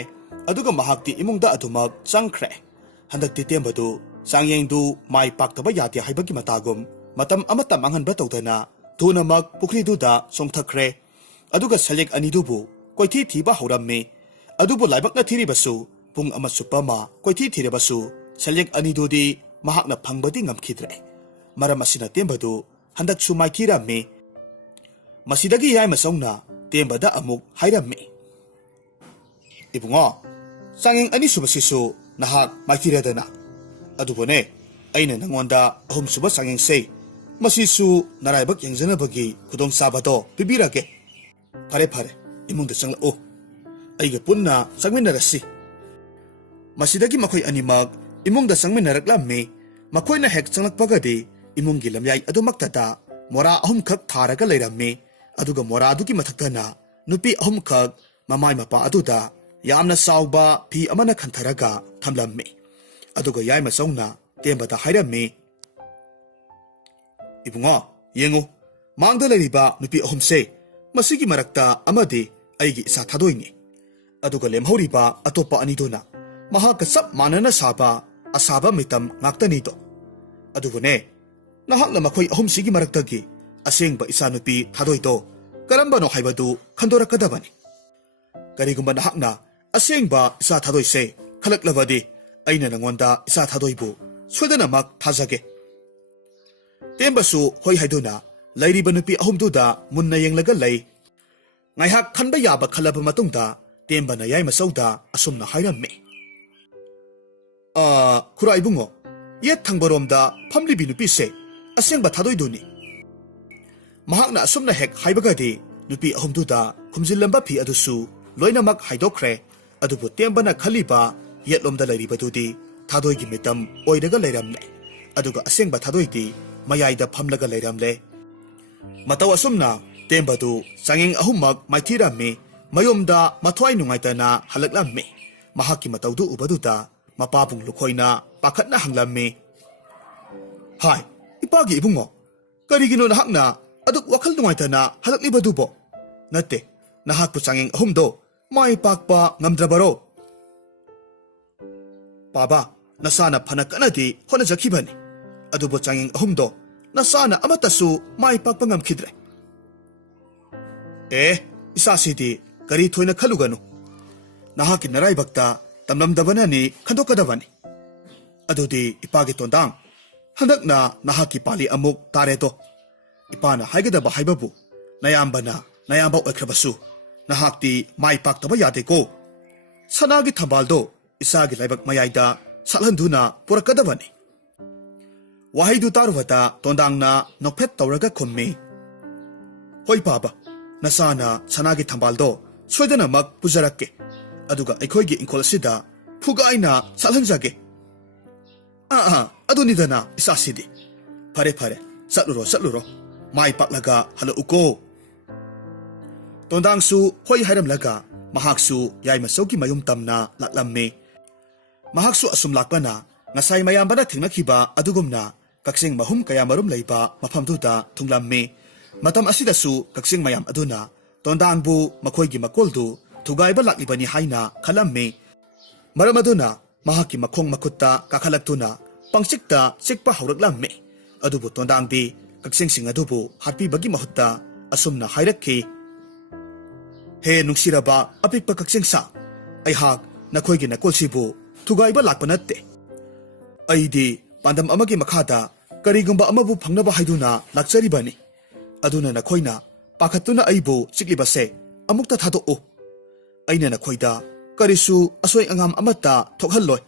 ꯑꯗꯨꯒ ꯃꯍꯥꯛꯇꯤ ꯏꯃꯨꯡꯗ ꯑꯗꯨꯃꯛ ꯆꯪꯈ꯭ꯔꯦ ꯍꯟꯗꯛꯇꯤ ꯇꯦꯝꯕꯗꯨ ꯆꯥꯡꯌꯦꯡꯗꯨ ꯃꯥꯏ ꯄꯥꯛꯇꯕ ꯌꯥꯗꯦ ꯍꯥꯏꯕꯒꯤ ꯃꯇꯥꯒꯨꯝ ꯃꯇꯝ ꯑꯃꯠꯇ ꯃꯥꯡꯍꯟꯕ ꯇꯧꯗꯅ ꯊꯨꯅꯃꯛ ꯄꯨꯈ꯭ꯔꯤꯗꯨꯗ ꯆꯣꯡꯊꯈ꯭ꯔꯦ ꯑꯗꯨꯒ ꯁꯦꯜꯌꯦꯛ ꯑꯅꯤꯗꯨꯕꯨ ꯀꯣꯏꯊꯤ ꯊꯤꯕ ꯍꯧꯔꯝꯃꯤ ꯑꯗꯨꯕꯨ ꯂꯥꯏꯕꯛꯅ ꯊꯤꯔꯤꯕꯁꯨ ꯄꯨꯡ ꯑꯃ ꯆꯨꯞꯄ ꯑꯃ ꯀꯣꯏꯊꯤ ꯊꯤꯔꯕꯁꯨ ꯁꯦꯜꯌꯦꯛ ꯑꯅꯤꯗꯨꯗꯤ ꯃꯍꯥꯛꯅ ꯐꯪꯕꯗꯤ ꯉꯝꯈꯤꯗ꯭ꯔꯦ ꯃꯔꯝ ꯑꯁꯤꯅ ꯇꯦꯝꯕꯗꯨ ꯍꯟꯗꯛꯁꯨ ꯃꯥꯏꯊꯤꯔꯝꯃꯤ ꯃꯁꯤꯗꯒꯤ ꯌꯥꯏꯃꯆꯧꯅ ꯇꯦꯝꯕꯗ ꯑꯃꯨꯛ ꯍꯥꯏꯔꯝꯃꯤ ꯏꯕꯨꯡꯉꯣ ꯆꯥꯡꯌꯦꯡ ꯑꯅꯤꯁꯨꯕꯁꯤꯁꯨ ꯅꯍꯥꯛ ꯃꯥꯏꯊꯤꯔꯗꯅ ꯑꯗꯨꯕꯨꯅꯦ ꯑꯩꯅ ꯅꯪꯉꯣꯟꯗ ꯑꯍꯨꯝꯁꯨꯕ ꯆꯥꯡꯌꯦꯡꯁꯦ ꯃꯁꯤꯁꯨ ꯅꯔꯥꯏꯕꯛ ꯌꯦꯡꯖꯅꯕꯒꯤ ꯈꯨꯗꯣꯡꯆꯥꯕꯗꯣ ꯄꯤꯕꯤꯔꯒꯦ ꯐꯔꯦ ꯐꯔꯦ ꯏꯃꯨꯡꯗ ꯆꯪꯂꯛꯎ ꯑꯩꯒ ꯄꯨꯟꯅ ꯆꯪꯃꯤꯟꯅꯔꯁꯤ ꯃꯁꯤꯗꯒꯤ ꯃꯈꯣꯏ ꯑꯅꯤꯃꯛ ꯏꯃꯨꯡꯗ ꯆꯪꯃꯤꯟꯅꯔꯛꯂꯝꯃꯤ ꯃꯈꯣꯏꯅ ꯍꯦꯛ ꯆꯪꯂꯛꯄꯒꯗꯤ ꯏꯃꯨꯡꯒꯤ ꯂꯝꯌꯥꯏ ꯑꯗꯨꯃꯛꯇꯗ ꯃꯣꯔꯥ ꯑꯍꯨꯝꯈꯛ ꯊꯥꯔꯒ ꯂꯩꯔꯝꯃꯤ ꯑꯗꯨꯒ ꯃꯣꯔꯥꯗꯨꯒꯤ ꯃꯊꯛꯇꯅ ꯅꯨꯄꯤ ꯑꯍꯨꯝꯈꯛ ꯃꯃꯥꯏ ꯃꯄꯥ ꯑꯗꯨꯗ ꯌꯥꯝꯅ ꯆꯥꯎꯕ ꯐꯤ ꯑꯃꯅ ꯈꯟꯊꯔꯒ ꯊꯝꯂꯝꯃꯤ ꯑꯗꯨꯒ ꯌꯥꯏꯃꯆꯧꯅ ꯇꯦꯝꯕꯗ ꯍꯥꯏꯔꯝꯃꯤ ꯏꯕꯨꯡꯉꯣ ꯌꯦꯡꯉꯨ ꯃꯥꯡꯗ ꯂꯩꯔꯤꯕ ꯅꯨꯄꯤ ꯑꯍꯨꯝꯁꯦ ꯃꯁꯤꯒꯤ ꯃꯔꯛꯇ ꯑꯃꯗꯤ ꯑꯩꯒꯤ ꯏꯆꯥ ꯊꯥꯗꯣꯏꯅꯤ ꯑꯗꯨꯒ ꯂꯦꯝꯍꯧꯔꯤꯕ ꯑꯇꯣꯞꯄ ꯑꯅꯤꯗꯨꯅ ꯃꯍꯥꯛꯀ ꯆꯞ ꯃꯥꯟꯅꯅ ꯁꯥꯕ ꯑꯁꯥꯕ ꯃꯤꯇꯝ ꯉꯥꯛꯇꯅꯤꯗꯣ ꯑꯗꯨꯕꯨꯅꯦ ꯅꯍꯥꯛꯅ ꯃꯈꯣꯏ ꯑꯍꯨꯝꯁꯤꯒꯤ ꯃꯔꯛꯇꯒꯤ ꯑꯁꯦꯡꯕ ꯏꯆꯥꯅꯨꯄꯤ ꯊꯥꯗꯣꯏꯗꯣ ꯀꯔꯝꯕꯅꯣ ꯍꯥꯏꯕꯗꯨ ꯈꯟꯗꯣꯔꯛꯀꯗꯕꯅꯤ ꯀꯔꯤꯒꯨꯝꯕ ꯅꯍꯥꯛꯅ ꯑꯁꯦꯡꯕ ꯏꯆꯥ ꯊꯥꯗꯣꯏꯁꯦ ꯈꯜꯂꯛꯂꯕꯗꯤ ꯑꯩꯅ ꯅꯪꯉꯣꯟꯗ ꯏꯆꯥ ꯊꯥꯗꯣꯏꯕꯨ ꯁꯣꯏꯗꯅꯃꯛ ꯊꯥꯖꯒꯦ ꯇꯦꯝꯕꯁꯨ ꯍꯣꯏ ꯍꯥꯏꯗꯨꯅ ꯂꯩꯔꯤꯕ ꯅꯨꯄꯤ ꯑꯍꯨꯝꯗꯨꯗ ꯃꯨꯟꯅ ꯌꯦꯡꯂꯒ ꯂꯩ ꯉꯥꯏꯍꯥꯛ ꯈꯟꯕ ꯌꯥꯕ ꯈꯜꯂꯕ ꯃꯇꯨꯡꯗ ꯇꯦꯝꯕꯅ ꯌꯥꯏꯃꯆꯧꯗ ꯑꯁꯨꯝꯅ ꯍꯥꯏꯔꯝꯃꯤ ꯈꯨꯔꯥ ꯏꯕꯨꯡꯉꯣ ꯌꯦꯠ ꯊꯪꯕꯔꯣꯝꯗ ꯐꯝꯂꯤꯕꯤ ꯅꯨꯄꯤꯁꯦ ꯑꯁꯦꯡꯕ ꯊꯥꯗꯣꯏꯗꯨꯅꯤ ꯃꯍꯥꯛꯅ ꯑꯁꯨꯝꯅ ꯍꯦꯛ ꯍꯥꯏꯕꯒꯗꯤ ꯅꯨꯄꯤ ꯑꯍꯨꯝꯗꯨꯗ ꯈꯨꯝꯖꯤꯜꯂꯝꯕ ꯐꯤ ꯑꯗꯨꯁꯨ ꯂꯣꯏꯅꯃꯛ ꯍꯥꯏꯗꯣꯛꯈ꯭ꯔꯦ ꯑꯗꯨꯕꯨ ꯇꯦꯝꯕꯅ ꯈꯜꯂꯤꯕ ꯌꯦꯠꯂꯣꯝꯗ ꯂꯩꯔꯤꯕꯗꯨꯗꯤ ꯊꯥꯗꯣꯏꯒꯤ ꯃꯤꯇꯝ ꯑꯣꯏꯔꯒ ꯂꯩꯔꯝꯂꯦ ꯑꯗꯨꯒ ꯑꯁꯦꯡꯕ ꯊꯥꯗꯣꯏꯗꯤ ꯃꯌꯥꯏꯗ ꯐꯝꯂꯒ ꯂꯩꯔꯝꯂꯦ ꯃꯇꯧ ꯑꯁꯨꯝꯅ ꯇꯦꯝꯕꯗꯨ ꯆꯥꯡꯌꯦꯡ ꯑꯍꯨꯝꯃꯛ ꯃꯥꯏꯊꯤꯔꯝꯃꯤ ꯃꯌꯨꯝꯗ ꯃꯊ꯭ꯋꯥꯏ ꯅꯨꯡꯉꯥꯏꯇꯅ ꯍꯜꯂꯛꯂꯝꯃꯤ ꯃꯍꯥꯛꯀꯤ ꯃꯇꯧꯗꯨ ꯎꯕꯗꯨꯗ ꯃꯄꯥꯕꯨꯡ ꯂꯨꯈꯣꯏꯅ ꯄꯥꯈꯠꯅ ꯍꯪꯂꯝꯃꯤ ꯍꯥꯏ ꯏꯄꯥꯒꯤ ꯏꯕꯨꯡꯉꯣ ꯀꯔꯤꯒꯤꯅꯣ ꯅꯍꯥꯛꯅ ꯑꯗꯨꯛ ꯋꯥꯈꯜ ꯅꯨꯡꯉꯥꯏꯇꯅ ꯍꯜꯂꯛꯂꯤꯕꯗꯨꯕꯣ ꯅꯠꯇꯦ ꯅꯍꯥꯛꯄꯨ ꯆꯥꯡꯌꯦꯡ ꯑꯍꯨꯝꯗꯣ ꯃꯥꯏ ꯄꯥꯛꯄ ꯉꯝꯗ꯭ꯔꯕꯔꯣ ꯄꯥꯕꯥ ꯅꯁꯥꯅ ꯐꯅ ꯀꯟꯅꯗꯤ ꯍꯣꯠꯅꯖꯈꯤꯕꯅꯤ ꯑꯗꯨꯕꯨ ꯆꯥꯡꯌꯦꯡ ꯑꯍꯨꯝꯗꯣ ꯅꯁꯥꯅ ꯑꯃꯠꯇꯁꯨ ꯃꯥꯏ ꯄꯥꯛꯄ ꯉꯝꯈꯤꯗ꯭ꯔꯦ ꯏꯆꯥꯁꯤꯗꯤ ꯀꯔꯤ ꯊꯣꯏꯅ ꯈꯜꯂꯨꯒꯅꯨ ꯅꯍꯥꯛꯀꯤ ꯅꯔꯥꯏꯕꯛꯇ ꯇꯝꯂꯝꯗꯕꯅꯅꯤ ꯈꯟꯗꯣꯛꯀꯗꯕꯅꯤ ꯑꯗꯨꯗꯤ ꯏꯄꯥꯒꯤ ꯇꯣꯟꯗꯥꯡ ꯍꯟꯗꯛꯅ ꯅꯍꯥꯛꯀꯤ ꯄꯥꯂꯤ ꯑꯃꯨꯛ ꯇꯥꯔꯦꯗꯣ ꯏꯄꯥꯅ ꯍꯥꯏꯒꯗꯕ ꯍꯥꯏꯕꯕꯨ ꯅꯌꯥꯝꯕꯅ ꯅꯌꯥꯝꯕ ꯑꯣꯏꯈ꯭ꯔꯕꯁꯨ ꯅꯍꯥꯛꯇꯤ ꯃꯥꯏ ꯄꯥꯛꯇꯕ ꯌꯥꯗꯦꯀꯣ ꯁꯅꯥꯒꯤ ꯊꯝꯕꯥꯜꯗꯣ ꯏꯆꯥꯒꯤ ꯂꯥꯏꯕꯛ ꯃꯌꯥꯏꯗ ꯁꯥꯠꯍꯟꯗꯨꯅ ꯄꯨꯔꯛꯀꯗꯕꯅꯤ ꯋꯥꯍꯩꯗꯨ ꯇꯥꯔꯨꯕꯗ ꯇꯣꯟꯗꯥꯡꯅ ꯅꯣꯛꯐꯦꯠ ꯇꯧꯔꯒ ꯈꯨꯝꯃꯤ ꯍꯣꯏ ꯄꯥꯕ ꯅꯆꯥꯅ ꯁꯅꯥꯒꯤ ꯊꯝꯕꯥꯜꯗꯣ ꯁꯣꯏꯗꯅꯃꯛ ꯄꯨꯖꯔꯛꯀꯦ ꯑꯗꯨꯒ ꯑꯩꯈꯣꯏꯒꯤ ꯏꯪꯈꯣꯜ ꯑꯁꯤꯗ ꯐꯨꯒꯥꯏꯅ ꯁꯥꯠꯍꯟꯖꯒꯦ ꯑꯗꯨꯅꯤꯗꯅ ꯏꯆꯥꯁꯤꯗꯤ ꯐꯔꯦ ꯐꯔꯦ ꯆꯠꯂꯨꯔꯣ ꯃꯥꯏ ꯄꯥꯛꯂꯒ ꯍꯜꯂꯛꯎꯀꯣ ꯇꯣꯟꯗꯥꯡꯁꯨ ꯍꯣꯏ ꯍꯥꯏꯔꯝꯂꯒ ꯃꯍꯥꯛꯁꯨ ꯌꯥꯏꯃꯆꯧꯒꯤ ꯃꯌꯨꯝ ꯇꯝꯅ ꯂꯥꯛꯂꯝꯃꯤ ꯃꯍꯥꯛꯁꯨ ꯑꯁꯨꯝ ꯂꯥꯛꯄꯅ ꯉꯁꯥꯏ ꯃꯌꯥꯝꯕꯅ ꯊꯦꯡꯅꯈꯤꯕ ꯑꯗꯨꯒꯨꯝꯅ ꯀꯛꯆꯤꯡ ꯃꯍꯨꯝ ꯀꯌꯥꯃꯔꯨꯝ ꯂꯩꯕ ꯃꯐꯝꯗꯨꯗ ꯊꯨꯡꯂꯝꯃꯤ ꯃꯇꯝ ꯑꯁꯤꯗꯁꯨ ꯀꯛꯆꯤꯡ ꯃꯌꯥꯝ ꯑꯗꯨꯅ ꯇꯣꯟꯗꯥꯡꯕꯨ ꯃꯈꯣꯏꯒꯤ ꯃꯀꯣꯜꯗꯨ ꯊꯨꯒꯥꯏꯕ ꯂꯥꯛꯂꯤꯕꯅꯤ ꯍꯥꯏꯅ ꯈꯜꯂꯝꯃꯤ ꯃꯔꯝ ꯑꯗꯨꯅ ꯃꯍꯥꯛꯀꯤ ꯃꯈꯣꯡ ꯃꯈꯨꯠꯇ ꯀꯥꯈꯠꯂꯛꯇꯨꯅ ꯄꯪꯆꯤꯛꯇ ꯆꯤꯛꯄ ꯍꯧꯔꯛꯂꯝꯃꯤ ꯑꯗꯨꯕꯨ ꯇꯣꯟꯗꯥꯡꯗꯤ ꯀꯛꯆꯤꯡꯁꯤꯡ ꯑꯗꯨꯕꯨ ꯍꯥꯠꯄꯤꯕꯒꯤ ꯃꯍꯨꯠꯇ ꯑꯁꯨꯝꯅ ꯍꯥꯏꯔꯛꯈꯤ ꯍꯦ ꯅꯨꯡꯁꯤꯔꯕ ꯑꯄꯤꯛꯄ ꯀꯛꯆꯤꯡꯁꯥ ꯑꯩꯍꯥꯛ ꯅꯈꯣꯏꯒꯤ ꯅꯀꯣꯜꯁꯤꯕꯨ ꯊꯨꯒꯥꯏꯕ ꯂꯥꯛꯄ ꯅꯠꯇꯦ ꯑꯩꯗꯤ ꯄꯥꯟꯗꯝ ꯑꯃꯒꯤ ꯃꯈꯥꯗ ꯀꯔꯤꯒꯨꯝꯕ ꯑꯃꯕꯨ ꯐꯪꯅꯕ ꯍꯥꯏꯗꯨꯅ ꯂꯥꯛꯆꯔꯤꯕꯅꯤ꯫ ꯑꯗꯨꯅ ꯅꯈꯣꯏꯅ ꯄꯥꯈꯠꯇꯨꯅ ꯑꯩꯕꯨ ꯆꯤꯛꯂꯤꯕꯁꯦ ꯑꯃꯨꯛꯇ ꯊꯥꯗꯣꯛꯎ꯫ ꯑꯩꯅ ꯅꯈꯣꯏꯗ ꯀꯔꯤꯁꯨ ꯑꯁꯣꯏ ꯑꯉꯥꯝ ꯑꯃꯠꯇ ꯊꯣꯛꯍꯜꯂꯣꯏ꯫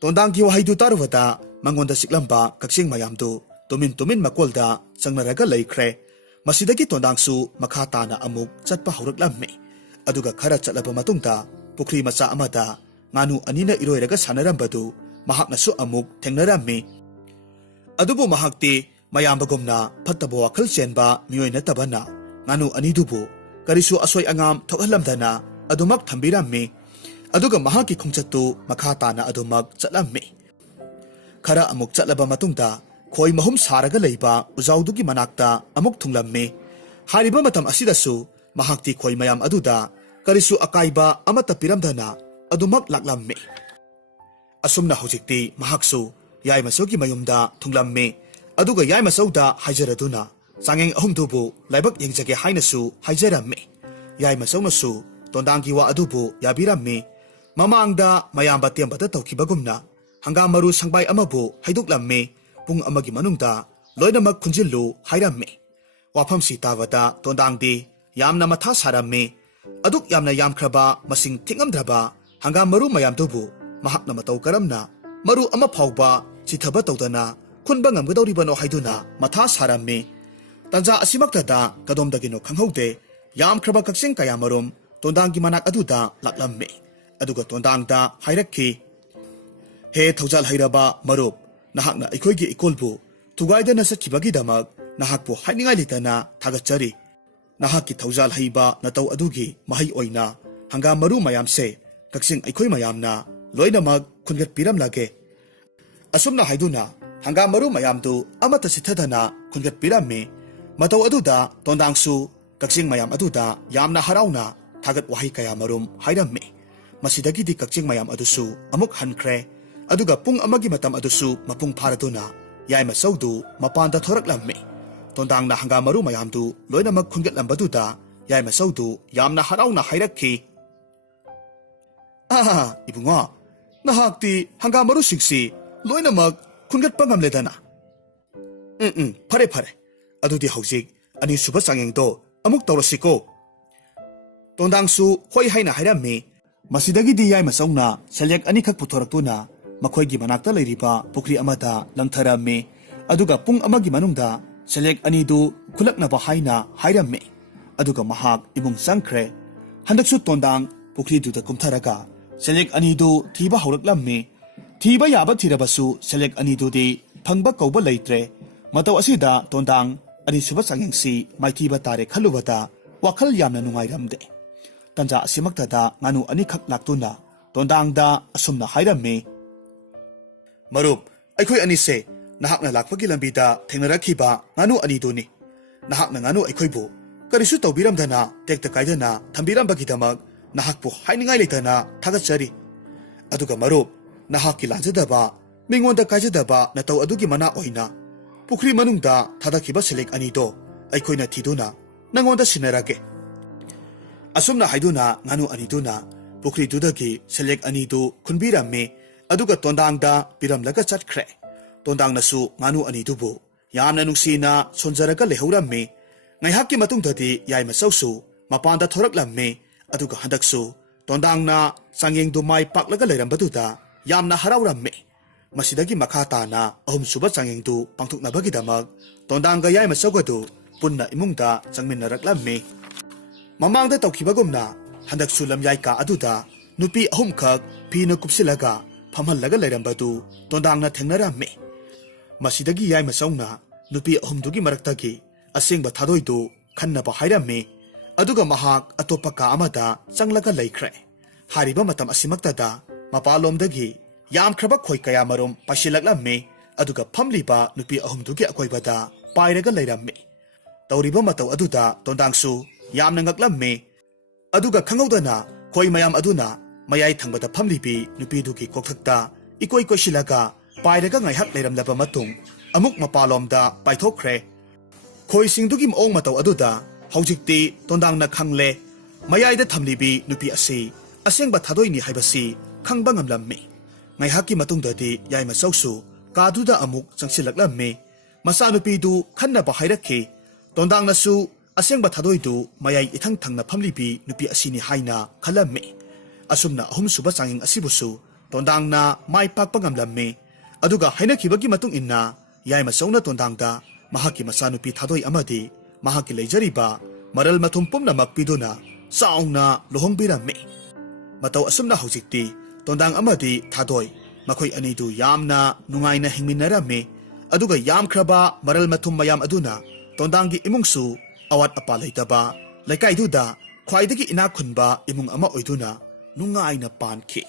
ꯇꯣꯟꯗꯥꯡꯒꯤ ꯋꯥꯍꯩꯗꯨ ꯇꯥꯔꯨꯕꯗ ꯃꯉꯣꯟꯗ ꯆꯤꯛꯂꯝꯕ ꯀꯛꯆꯤꯡ ꯃꯌꯥꯝꯗꯨ ꯇꯨꯃꯤꯟ ꯇꯨꯃꯤꯟ ꯃꯀꯣꯜꯗ ꯆꯪꯅꯔꯒ ꯂꯩꯈ꯭ꯔꯦ꯫ ꯃꯁꯤꯗꯒꯤ ꯇꯣꯟꯗꯥꯡꯁꯨ ꯃꯈꯥ ꯇꯥꯅ ꯑꯃꯨꯛ ꯆꯠꯄ ꯍꯧꯔꯛꯂꯝꯃꯤ꯫ ꯑꯗꯨꯒ ꯈꯔ ꯆꯠꯂꯕ ꯃꯇꯨꯡꯗ ꯄꯨꯈ꯭ꯔꯤ ꯃꯆꯥ ꯑꯃꯗ ꯉꯥꯅꯨ ꯑꯅꯤꯅ ꯏꯔꯣꯏꯔꯒ ꯁꯥꯟꯅꯔꯝꯕꯗꯨ ꯃꯍꯥꯛꯅꯁꯨ ꯑꯃꯨꯛ ꯊꯦꯡꯅꯔꯝꯃꯤ꯫ ꯑꯗꯨꯕꯨ ꯃꯍꯥꯛꯇꯤ ꯃꯌꯥꯝꯕꯒꯨꯝꯅ ꯐꯠꯇꯕ ꯋꯥꯈꯜ ꯆꯦꯟꯕ ꯃꯤꯑꯣꯏ ꯅꯠꯇꯕꯅ ꯉꯥꯅꯨ ꯑꯅꯤꯗꯨꯕꯨ ꯀꯔꯤꯁꯨ ꯑꯁꯣꯏ ꯑꯉꯥꯝ ꯊꯣꯛꯍꯜꯂꯝꯗꯅ ꯑꯗꯨꯃꯛ ꯊꯝꯕꯤꯔꯝꯃꯤ꯫ ꯑꯗꯨꯒ ꯃꯍꯥꯛꯀꯤ ꯈꯣꯡꯆꯠꯇꯨ ꯃꯈꯥ ꯇꯥꯅ ꯑꯗꯨꯃꯛ ꯆꯠꯂꯝꯃꯤ꯫ ꯈꯔ ꯑꯃꯨꯛ ꯆꯠꯂꯕ ꯃꯇꯨꯡꯗ ꯈꯣꯏ ꯃꯍꯨꯝ ꯁꯥꯔꯒ ꯂꯩꯕ ꯎꯖꯥꯎꯗꯨꯒꯤ ꯃꯅꯥꯛꯇ ꯑꯃꯨꯛ ꯊꯨꯡꯂꯝꯃꯤ꯫ ꯍꯥꯏꯔꯤꯕ ꯃꯇꯝ ꯑꯁꯤꯗꯁꯨ ꯃꯍꯥꯛꯇꯤ ꯈꯣꯏ ꯃꯌꯥꯝ ꯑꯗꯨꯗ ꯀꯔꯤꯁꯨ ꯑꯀꯥꯏꯕ ꯑꯃꯠꯇ ꯄꯤꯔꯝꯗꯅ ꯑꯗꯨꯃꯛ ꯂꯥꯛꯂꯝꯃꯤ꯫ ꯑꯁꯨꯝꯅ ꯍꯧꯖꯤꯛꯇꯤ ꯃꯍꯥꯛꯁꯨ ꯌꯥꯏꯃꯆꯧꯒꯤ ꯃꯌꯨꯝꯗ ꯊꯨꯡꯂꯝꯃꯤ꯫ ꯑꯗꯨꯒ ꯌꯥꯏꯃꯆꯧꯗ ꯍꯥꯏꯖꯔꯗꯨꯅ ꯆꯥꯡꯌꯦꯡ ꯑꯍꯨꯝꯗꯨꯕꯨ ꯂꯥꯏꯕꯛ ꯌꯦꯡꯖꯒꯦ ꯍꯥꯏꯅꯁꯨ ꯍꯥꯏꯖꯔꯝꯃꯤ꯫ ꯌꯥꯏꯃꯆꯧꯅꯁꯨ ꯇꯣꯟꯗꯥꯡꯒꯤ ꯋꯥ ꯑꯗꯨꯕꯨ ꯌꯥꯕꯤꯔꯝꯃꯤ꯫ ꯃꯃꯥꯡꯗ ꯃꯌꯥꯝꯕ ꯇꯦꯝꯕꯗ ꯇꯧꯈꯤꯕꯒꯨꯝꯅ ꯍꯪꯒꯥꯝ ꯃꯔꯨ ꯁꯪꯕꯥꯏ ꯑꯃꯕꯨ ꯍꯩꯗꯣꯛꯂꯝꯃꯤ꯫ ꯄꯨꯡ ꯑꯃꯒꯤ ꯃꯅꯨꯡꯗ ꯂꯣꯏꯅꯃꯛ ꯈꯨꯟꯖꯤꯜꯂꯨ ꯍꯥꯏꯔꯝꯃꯤ꯫ ꯋꯥꯐꯝꯁꯤ ꯇꯥꯕꯗ ꯇꯣꯟꯗꯥꯡꯗꯤ ꯌꯥꯝꯅ ꯃꯊꯥ ꯁꯥꯔꯝꯃꯤ꯫ ꯑꯗꯨꯛ ꯌꯥꯝꯅ ꯌꯥꯝꯈ꯭ꯔꯕ ꯃꯁꯤꯡ ꯊꯤꯉꯝꯗ꯭ꯔꯕ ꯍꯪꯒꯥꯝ ꯃꯔꯨ ꯃꯌꯥꯝꯗꯨꯕꯨ ꯃꯍꯥꯛꯅ ꯃꯇꯧ ꯀꯔꯝꯅ ꯃꯔꯨ ꯑꯃ ꯐꯥꯎꯕ ꯆꯤꯊꯕ ꯇꯧꯗꯅ ꯈꯨꯟꯕ ꯉꯝꯒꯗꯧꯔꯤꯕꯅꯣ ꯍꯥꯏꯗꯨꯅ ꯃꯊꯥ ꯁꯥꯔꯝꯃꯤ꯫ ꯇꯟꯖꯥ ꯑꯁꯤꯃꯛꯇꯗ ꯀꯗꯣꯝꯗꯒꯤꯅꯣ ꯈꯪꯍꯧꯗꯦ ꯌꯥꯝꯈ꯭ꯔꯕ ꯀꯛꯆꯤꯡ ꯀꯌꯥꯃꯔꯨꯝ ꯇꯣꯟꯗꯥꯡꯒꯤ ꯃꯅꯥꯛ ꯑꯗꯨꯗ ꯂꯥꯛꯂꯝꯃꯤ꯫ ꯑꯗꯨꯒ ꯇꯣꯟꯗꯥꯡꯗ ꯍꯥꯏꯔꯛꯈꯤ, ꯍꯦ ꯊꯧꯖꯥꯜ ꯍꯩꯔꯕ ꯃꯔꯨꯞ, ꯅꯍꯥꯛꯅ ꯑꯩꯈꯣꯏꯒꯤ ꯏꯀꯣꯜꯕꯨ ꯊꯨꯒꯥꯏꯗꯅ ꯆꯠꯈꯤꯕꯒꯤꯗꯃꯛ ꯅꯍꯥꯛꯄꯨ ꯍꯥꯏꯅꯤꯡꯉꯥꯏ ꯂꯩꯇꯅ ꯊꯥꯒꯠꯆꯔꯤ꯫ ꯅꯍꯥꯛꯀꯤ ꯊꯧꯖꯥꯜ ꯍꯩꯕ ꯅꯇꯧ ꯑꯗꯨꯒꯤ ꯃꯍꯩ ꯑꯣꯏꯅ ꯍꯪꯒꯥꯝ ꯃꯔꯨ ꯃꯌꯥꯝꯁꯦ ꯀꯛꯆꯤꯡ ꯑꯩꯈꯣꯏ ꯃꯌꯥꯝꯅ ꯂꯣꯏꯅꯃꯛ ꯈꯨꯟꯒꯠꯄꯤꯔꯝꯂꯒꯦ꯫ ꯑꯁꯨꯝꯅ ꯍꯥꯏꯗꯨꯅ ꯍꯪꯒꯥꯝ ꯃꯔꯨ ꯃꯌꯥꯝꯗꯨ ꯑꯃꯠꯇ ꯆꯤꯊꯗꯅ ꯈꯨꯟꯒꯠꯄꯤꯔꯝꯃꯤ꯫ ꯃꯇꯧ ꯑꯗꯨꯗ ꯇꯣꯟꯗꯥꯡꯁꯨ ꯀꯛꯆꯤꯡ ꯃꯌꯥꯝ ꯑꯗꯨꯗ ꯌꯥꯝꯅ ꯍꯔꯥꯎꯅ ꯊꯥꯒꯠ ꯋꯥꯍꯩ ꯀꯌꯥꯃꯔꯨꯝ ꯍꯥꯏꯔꯝꯃꯤ꯫ ꯃꯁꯤꯗꯒꯤꯗꯤ ꯀꯛꯆꯤꯡ ꯃꯌꯥꯝ ꯑꯗꯨꯁꯨ ꯑꯃꯨꯛ ꯍꯟꯈ꯭ꯔꯦ꯫ ꯑꯗꯨꯒ ꯄꯨꯡ ꯑꯃꯒꯤ ꯃꯇꯝ ꯑꯗꯨꯁꯨ ꯃꯄꯨꯡ ꯐꯥꯔꯗꯨꯅ ꯌꯥꯏꯃꯆꯧꯗꯨ ꯃꯄꯥꯟꯗ ꯊꯣꯔꯛꯂꯝꯃꯤ꯫ ꯇꯣꯟꯗꯥꯡꯅ ꯍꯪꯒꯥꯝ ꯃꯔꯨ ꯃꯌꯥꯝꯗꯨ ꯂꯣꯏꯅꯃꯛ ꯈꯨꯟꯒꯠꯂꯝꯕꯗꯨꯗ ꯌꯥꯏꯃꯆꯧꯗꯨ ꯌꯥꯝꯅ ꯍꯔꯥꯎꯅ ꯍꯥꯏꯔꯛꯈꯤ, ꯏꯕꯨꯡꯉꯣ, ꯅꯍꯥꯛꯇꯤ ꯍꯪꯒꯥꯝ ꯃꯔꯨꯁꯤꯡꯁꯤ ꯂꯣꯏꯅꯃꯛ ꯈꯨꯟꯒꯠꯄ ꯉꯝꯂꯦꯗꯅ꯫ ꯐꯔꯦ ꯐꯔꯦ, ꯑꯗꯨꯗꯤ ꯍꯧꯖꯤꯛ ꯑꯅꯤꯁꯨꯕ ꯆꯥꯡꯌꯦꯡꯗꯣ ꯑꯃꯨꯛ ꯇꯧꯔꯁꯤꯀꯣ꯫ ꯇꯣꯟꯗꯥꯡꯁꯨ ꯍꯣꯏ ꯍꯥꯏꯅ ꯍꯥꯏꯔꯝꯃꯤ꯫ ꯃꯁꯤꯗꯒꯤꯗꯤ ꯌꯥꯏꯃꯆꯧꯅ ꯁꯦꯜꯌꯦꯛ ꯑꯅꯤꯈꯛ ꯄꯨꯊꯣꯔꯛꯇꯨꯅ ꯃꯈꯣꯏꯒꯤ ꯃꯅꯥꯛꯇ ꯂꯩꯔꯤꯕ ꯄꯨꯈ꯭ꯔꯤ ꯑꯃꯗ ꯂꯪꯊꯔꯝꯃꯤ꯫ ꯑꯗꯨꯒ ꯄꯨꯡ ꯑꯃꯒꯤ ꯃꯅꯨꯡꯗ ꯁꯦꯜꯌꯦꯛ ꯑꯅꯤꯗꯨ ꯈꯨꯜꯂꯛꯅꯕ ꯍꯥꯏꯅ ꯍꯥꯏꯔꯝꯃꯤ꯫ ꯑꯗꯨꯒ ꯃꯍꯥꯛ ꯏꯃꯨꯡ ꯆꯪꯈ꯭ꯔꯦ꯫ ꯍꯟꯗꯛꯁꯨ ꯇꯣꯟꯗꯥꯡ ꯄꯨꯈ꯭ꯔꯤꯗꯨꯗ ꯀꯨꯝꯊꯔꯒ ꯁꯦꯜꯌꯦꯛ ꯑꯅꯤꯗꯨ ꯊꯤꯕ ꯍꯧꯔꯛꯂꯝꯃꯤ꯫ ꯊꯤꯕ ꯌꯥꯕ ꯊꯤꯔꯕꯁꯨ ꯁꯦꯜꯌꯦꯛ ꯑꯅꯤꯗꯨꯗꯤ ꯐꯪꯕ ꯀꯧꯕ ꯂꯩꯇ꯭ꯔꯦ꯫ ꯃꯇꯧ ꯑꯁꯤꯗ ꯇꯣꯟꯗꯥꯡ ꯑꯅꯤꯁꯨꯕ ꯆꯥꯡꯌꯦꯡꯁꯤ ꯃꯥꯏꯊꯤꯕ ꯇꯥꯔꯦ ꯈꯜꯂꯨꯕꯗ ꯋꯥꯈꯜ ꯌꯥꯝꯅ ꯅꯨꯡꯉꯥꯏꯔꯝꯗꯦ꯫ ꯇꯟꯖꯥ ꯑꯁꯤꯃꯛꯇꯗ ꯉꯥꯅꯨ ꯑꯅꯤꯈꯛ ꯂꯥꯛꯇꯨꯅ ꯇꯣꯟꯗꯥꯡꯗ ꯑꯁꯨꯝꯅ ꯍꯥꯏꯔꯝꯃꯤ, ꯃꯔꯨꯞ, ꯑꯩꯈꯣꯏ ꯑꯅꯤꯁꯦ ꯅꯍꯥꯛꯅ ꯂꯥꯛꯄꯒꯤ ꯂꯝꯕꯤꯗ ꯊꯦꯡꯅꯔꯛꯈꯤꯕ ꯉꯥꯅꯨ ꯑꯅꯤꯗꯨꯅꯤ꯫ ꯅꯍꯥꯛꯅ ꯉꯥꯅꯨ ꯑꯩꯈꯣꯏꯕꯨ ꯀꯔꯤꯁꯨ ꯇꯧꯕꯤꯔꯝꯗꯅ ꯇꯦꯛꯇ ꯀꯥꯏꯗꯅ ꯊꯝꯕꯤꯔꯝꯕꯒꯤꯗꯃꯛ ꯅꯍꯥꯛꯄꯨ ꯍꯥꯏꯅꯤꯡꯉꯥꯏ ꯂꯩꯇꯅ ꯊꯥꯒꯠꯆꯔꯤ꯫ ꯑꯗꯨꯒ ꯃꯔꯨꯞ, ꯅꯍꯥꯛꯀꯤ ꯂꯥꯟꯖꯗꯕ, ꯃꯤꯉꯣꯟꯗ ꯀꯥꯏꯖꯗꯕ ꯅꯇꯧ ꯑꯗꯨꯒꯤ ꯃꯅꯥ ꯑꯣꯏꯅ ꯄꯨꯈ꯭ꯔꯤ ꯃꯅꯨꯡꯗ ꯊꯥꯗꯈꯤꯕ ꯁꯦꯜꯌꯦꯛ ꯑꯅꯤꯗꯣ ꯑꯩꯈꯣꯏꯅ ꯊꯤꯗꯨꯅ ꯅꯪꯉꯣꯟꯗ ꯁꯤꯟꯅꯔꯒꯦ꯫ ꯑꯁꯨꯝꯅ ꯍꯥꯏꯗꯨꯅ ꯉꯥꯅꯨ ꯑꯅꯤꯗꯨꯅ ꯄꯨꯈ꯭ꯔꯤꯗꯨꯗꯒꯤ ꯁꯦꯜꯌꯦꯛ ꯑꯅꯤꯗꯨ ꯈꯨꯟꯕꯤꯔꯝꯃꯤ꯫ ꯑꯗꯨꯒ ꯇꯣꯟꯗꯥꯡꯗ ꯄꯤꯔꯝꯂꯒ ꯆꯠꯈ꯭ꯔꯦ꯫ ꯇꯣꯟꯗꯥꯡꯅꯁꯨ ꯉꯥꯅꯨ ꯑꯅꯤꯗꯨꯕꯨ ꯌꯥꯝꯅ ꯅꯨꯡꯁꯤꯅ ꯁꯣꯟꯖꯔꯒ ꯂꯩꯍꯧꯔꯝꯃꯤ꯫ ꯉꯥꯏꯍꯥꯛꯀꯤ ꯃꯇꯨꯡꯗꯗꯤ ꯌꯥꯏꯃꯆꯧꯁꯨ ꯃꯄꯥꯟꯗ ꯊꯣꯔꯛꯂꯝꯃꯤ꯫ ꯑꯗꯨꯒ ꯍꯟꯗꯛꯁꯨ ꯇꯣꯟꯗꯥꯡꯅ ꯆꯥꯡꯌꯦꯡꯗꯨ ꯃꯥꯏ ꯄꯥꯛꯂꯒ ꯂꯩꯔꯝꯕꯗꯨꯗ ꯌꯥꯝꯅ ꯍꯔꯥꯎꯔꯝꯃꯤ꯫ ꯃꯁꯤꯗꯒꯤ ꯃꯈꯥ ꯇꯥꯅ ꯑꯍꯨꯝꯁꯨꯕ ꯆꯥꯡꯌꯦꯡꯗꯨ ꯄꯥꯡꯊꯣꯛꯅꯕꯒꯤꯗꯃꯛ ꯇꯣꯟꯗꯥꯡꯒ ꯌꯥꯏꯃꯆꯧꯒꯗꯨ ꯄꯨꯟꯅ ꯏꯃꯨꯡꯗ ꯆꯪꯃꯤꯟꯅꯔꯛꯂꯝꯃꯤ꯫ ꯃꯃꯥꯡꯗ ꯇꯧꯈꯤꯕꯒꯨꯝꯅ ꯍꯟꯗꯛꯁꯨ ꯂꯝꯌꯥꯏ ꯀꯥ ꯑꯗꯨꯗ ꯅꯨꯄꯤ ꯑꯍꯨꯝꯈꯛ ꯐꯤꯅ ꯀꯨꯞꯁꯤꯜꯂꯒ ꯐꯝꯍꯜꯂꯒ ꯂꯩꯔꯝꯕꯗꯨ ꯇꯣꯟꯗꯥꯡꯅ ꯊꯦꯡꯅꯔꯝꯃꯤ꯫ ꯃꯁꯤꯗꯒꯤ ꯌꯥꯏꯃꯆꯧꯅ ꯅꯨꯄꯤ ꯑꯍꯨꯝꯗꯨꯒꯤ ꯃꯔꯛꯇꯒꯤ ꯑꯁꯦꯡꯕ ꯊꯥꯗꯣꯏꯗꯨ ꯈꯟꯅꯕ ꯍꯥꯏꯔꯝꯃꯤ꯫ ꯑꯗꯨꯒ ꯃꯍꯥꯛ ꯑꯇꯣꯞꯄ ꯀꯥ ꯑꯃꯗ ꯆꯪꯂꯒ ꯂꯩꯈ꯭ꯔꯦ꯫ ꯍꯥꯏꯔꯤꯕ ꯃꯇꯝ ꯑꯁꯤꯃꯛꯇꯗ ꯃꯄꯥꯟꯂꯣꯝꯗꯒꯤ ꯌꯥꯝꯈ꯭ꯔꯕ ꯈꯣꯏ ꯀꯌꯥꯃꯔꯨꯝ ꯄꯥꯏꯁꯤꯜꯂꯛꯂꯝꯃꯤ꯫ ꯑꯗꯨꯒ ꯐꯝꯂꯤꯕ ꯅꯨꯄꯤ ꯑꯍꯨꯝꯗꯨꯒꯤ ꯑꯀꯣꯏꯕꯗ ꯄꯥꯏꯔꯒ ꯂꯩꯔꯝꯃꯤ꯫ ꯇꯧꯔꯤꯕ ꯃꯇꯧ ꯑꯗꯨꯗ ꯇꯣꯟꯗꯥꯡꯁꯨ ꯌꯥꯝꯅ ꯉꯛꯂꯝꯃꯤ꯫ ꯑꯗꯨꯒ ꯈꯪꯍꯧꯗꯅ ꯈꯣꯏ ꯃꯌꯥꯝ ꯑꯗꯨꯅ ꯃꯌꯥꯏ ꯊꯪꯕꯗ ꯐꯝꯂꯤꯕꯤ ꯅꯨꯄꯤꯗꯨꯒꯤ ꯀꯣꯛꯊꯛꯇ ꯏꯀꯣꯏ ꯀꯣꯏꯁꯤꯜꯂꯒ ꯄꯥꯏꯔꯒ ꯉꯥꯏꯍꯥꯛ ꯂꯩꯔꯝꯂꯕ ꯃꯇꯨꯡ ꯑꯃꯨꯛ ꯃꯄꯥꯟꯂꯣꯝꯗ ꯄꯥꯏꯊꯣꯛꯈ꯭ꯔꯦ꯫ ꯈꯣꯏꯁꯤꯡꯗꯨꯒꯤ ꯃꯑꯣꯡ ꯃꯇꯧ ꯑꯗꯨꯗ ꯍꯧꯖꯤꯛꯇꯤ ꯇꯣꯟꯗꯥꯡꯅ ꯈꯪꯂꯦ ꯃꯌꯥꯏꯗ ꯊꯝꯂꯤꯕꯤ ꯅꯨꯄꯤ ꯑꯁꯤ ꯑꯁꯦꯡꯕ ꯊꯥꯗꯣꯏꯅꯤ ꯍꯥꯏꯕꯁꯤ ꯈꯪꯕ ꯉꯝꯂꯝꯃꯤ꯫ Ngaihaki matungdadi Yaimachausu kaduda amuk changsilaklammi. Masanupidu khannaba hairakhi. Tondangnasu asengba thadoidu mayai ithang thangna phamlibi nupi asini haina khalammi. Asumna ahumsuba changing asibusu tondangna mai pakpa ngamlammi. Aduga hainakibagi matung inna Yaimachawna tondangda mahaki masanupi thadoi amadi mahaki leijariba maral mathum pumnamak piduna saungna luhongbirammi. Matau asumna hojikti tondang amadi thadoi makhoi anidu yamna nungaina hingminnarammi. Aduga yamkhraba maral mathum mayam aduna tondanggi imungsu awat apa leitaba laikaiduda khwaidagi ina khunba imung ama oiduna nungaina pankhi.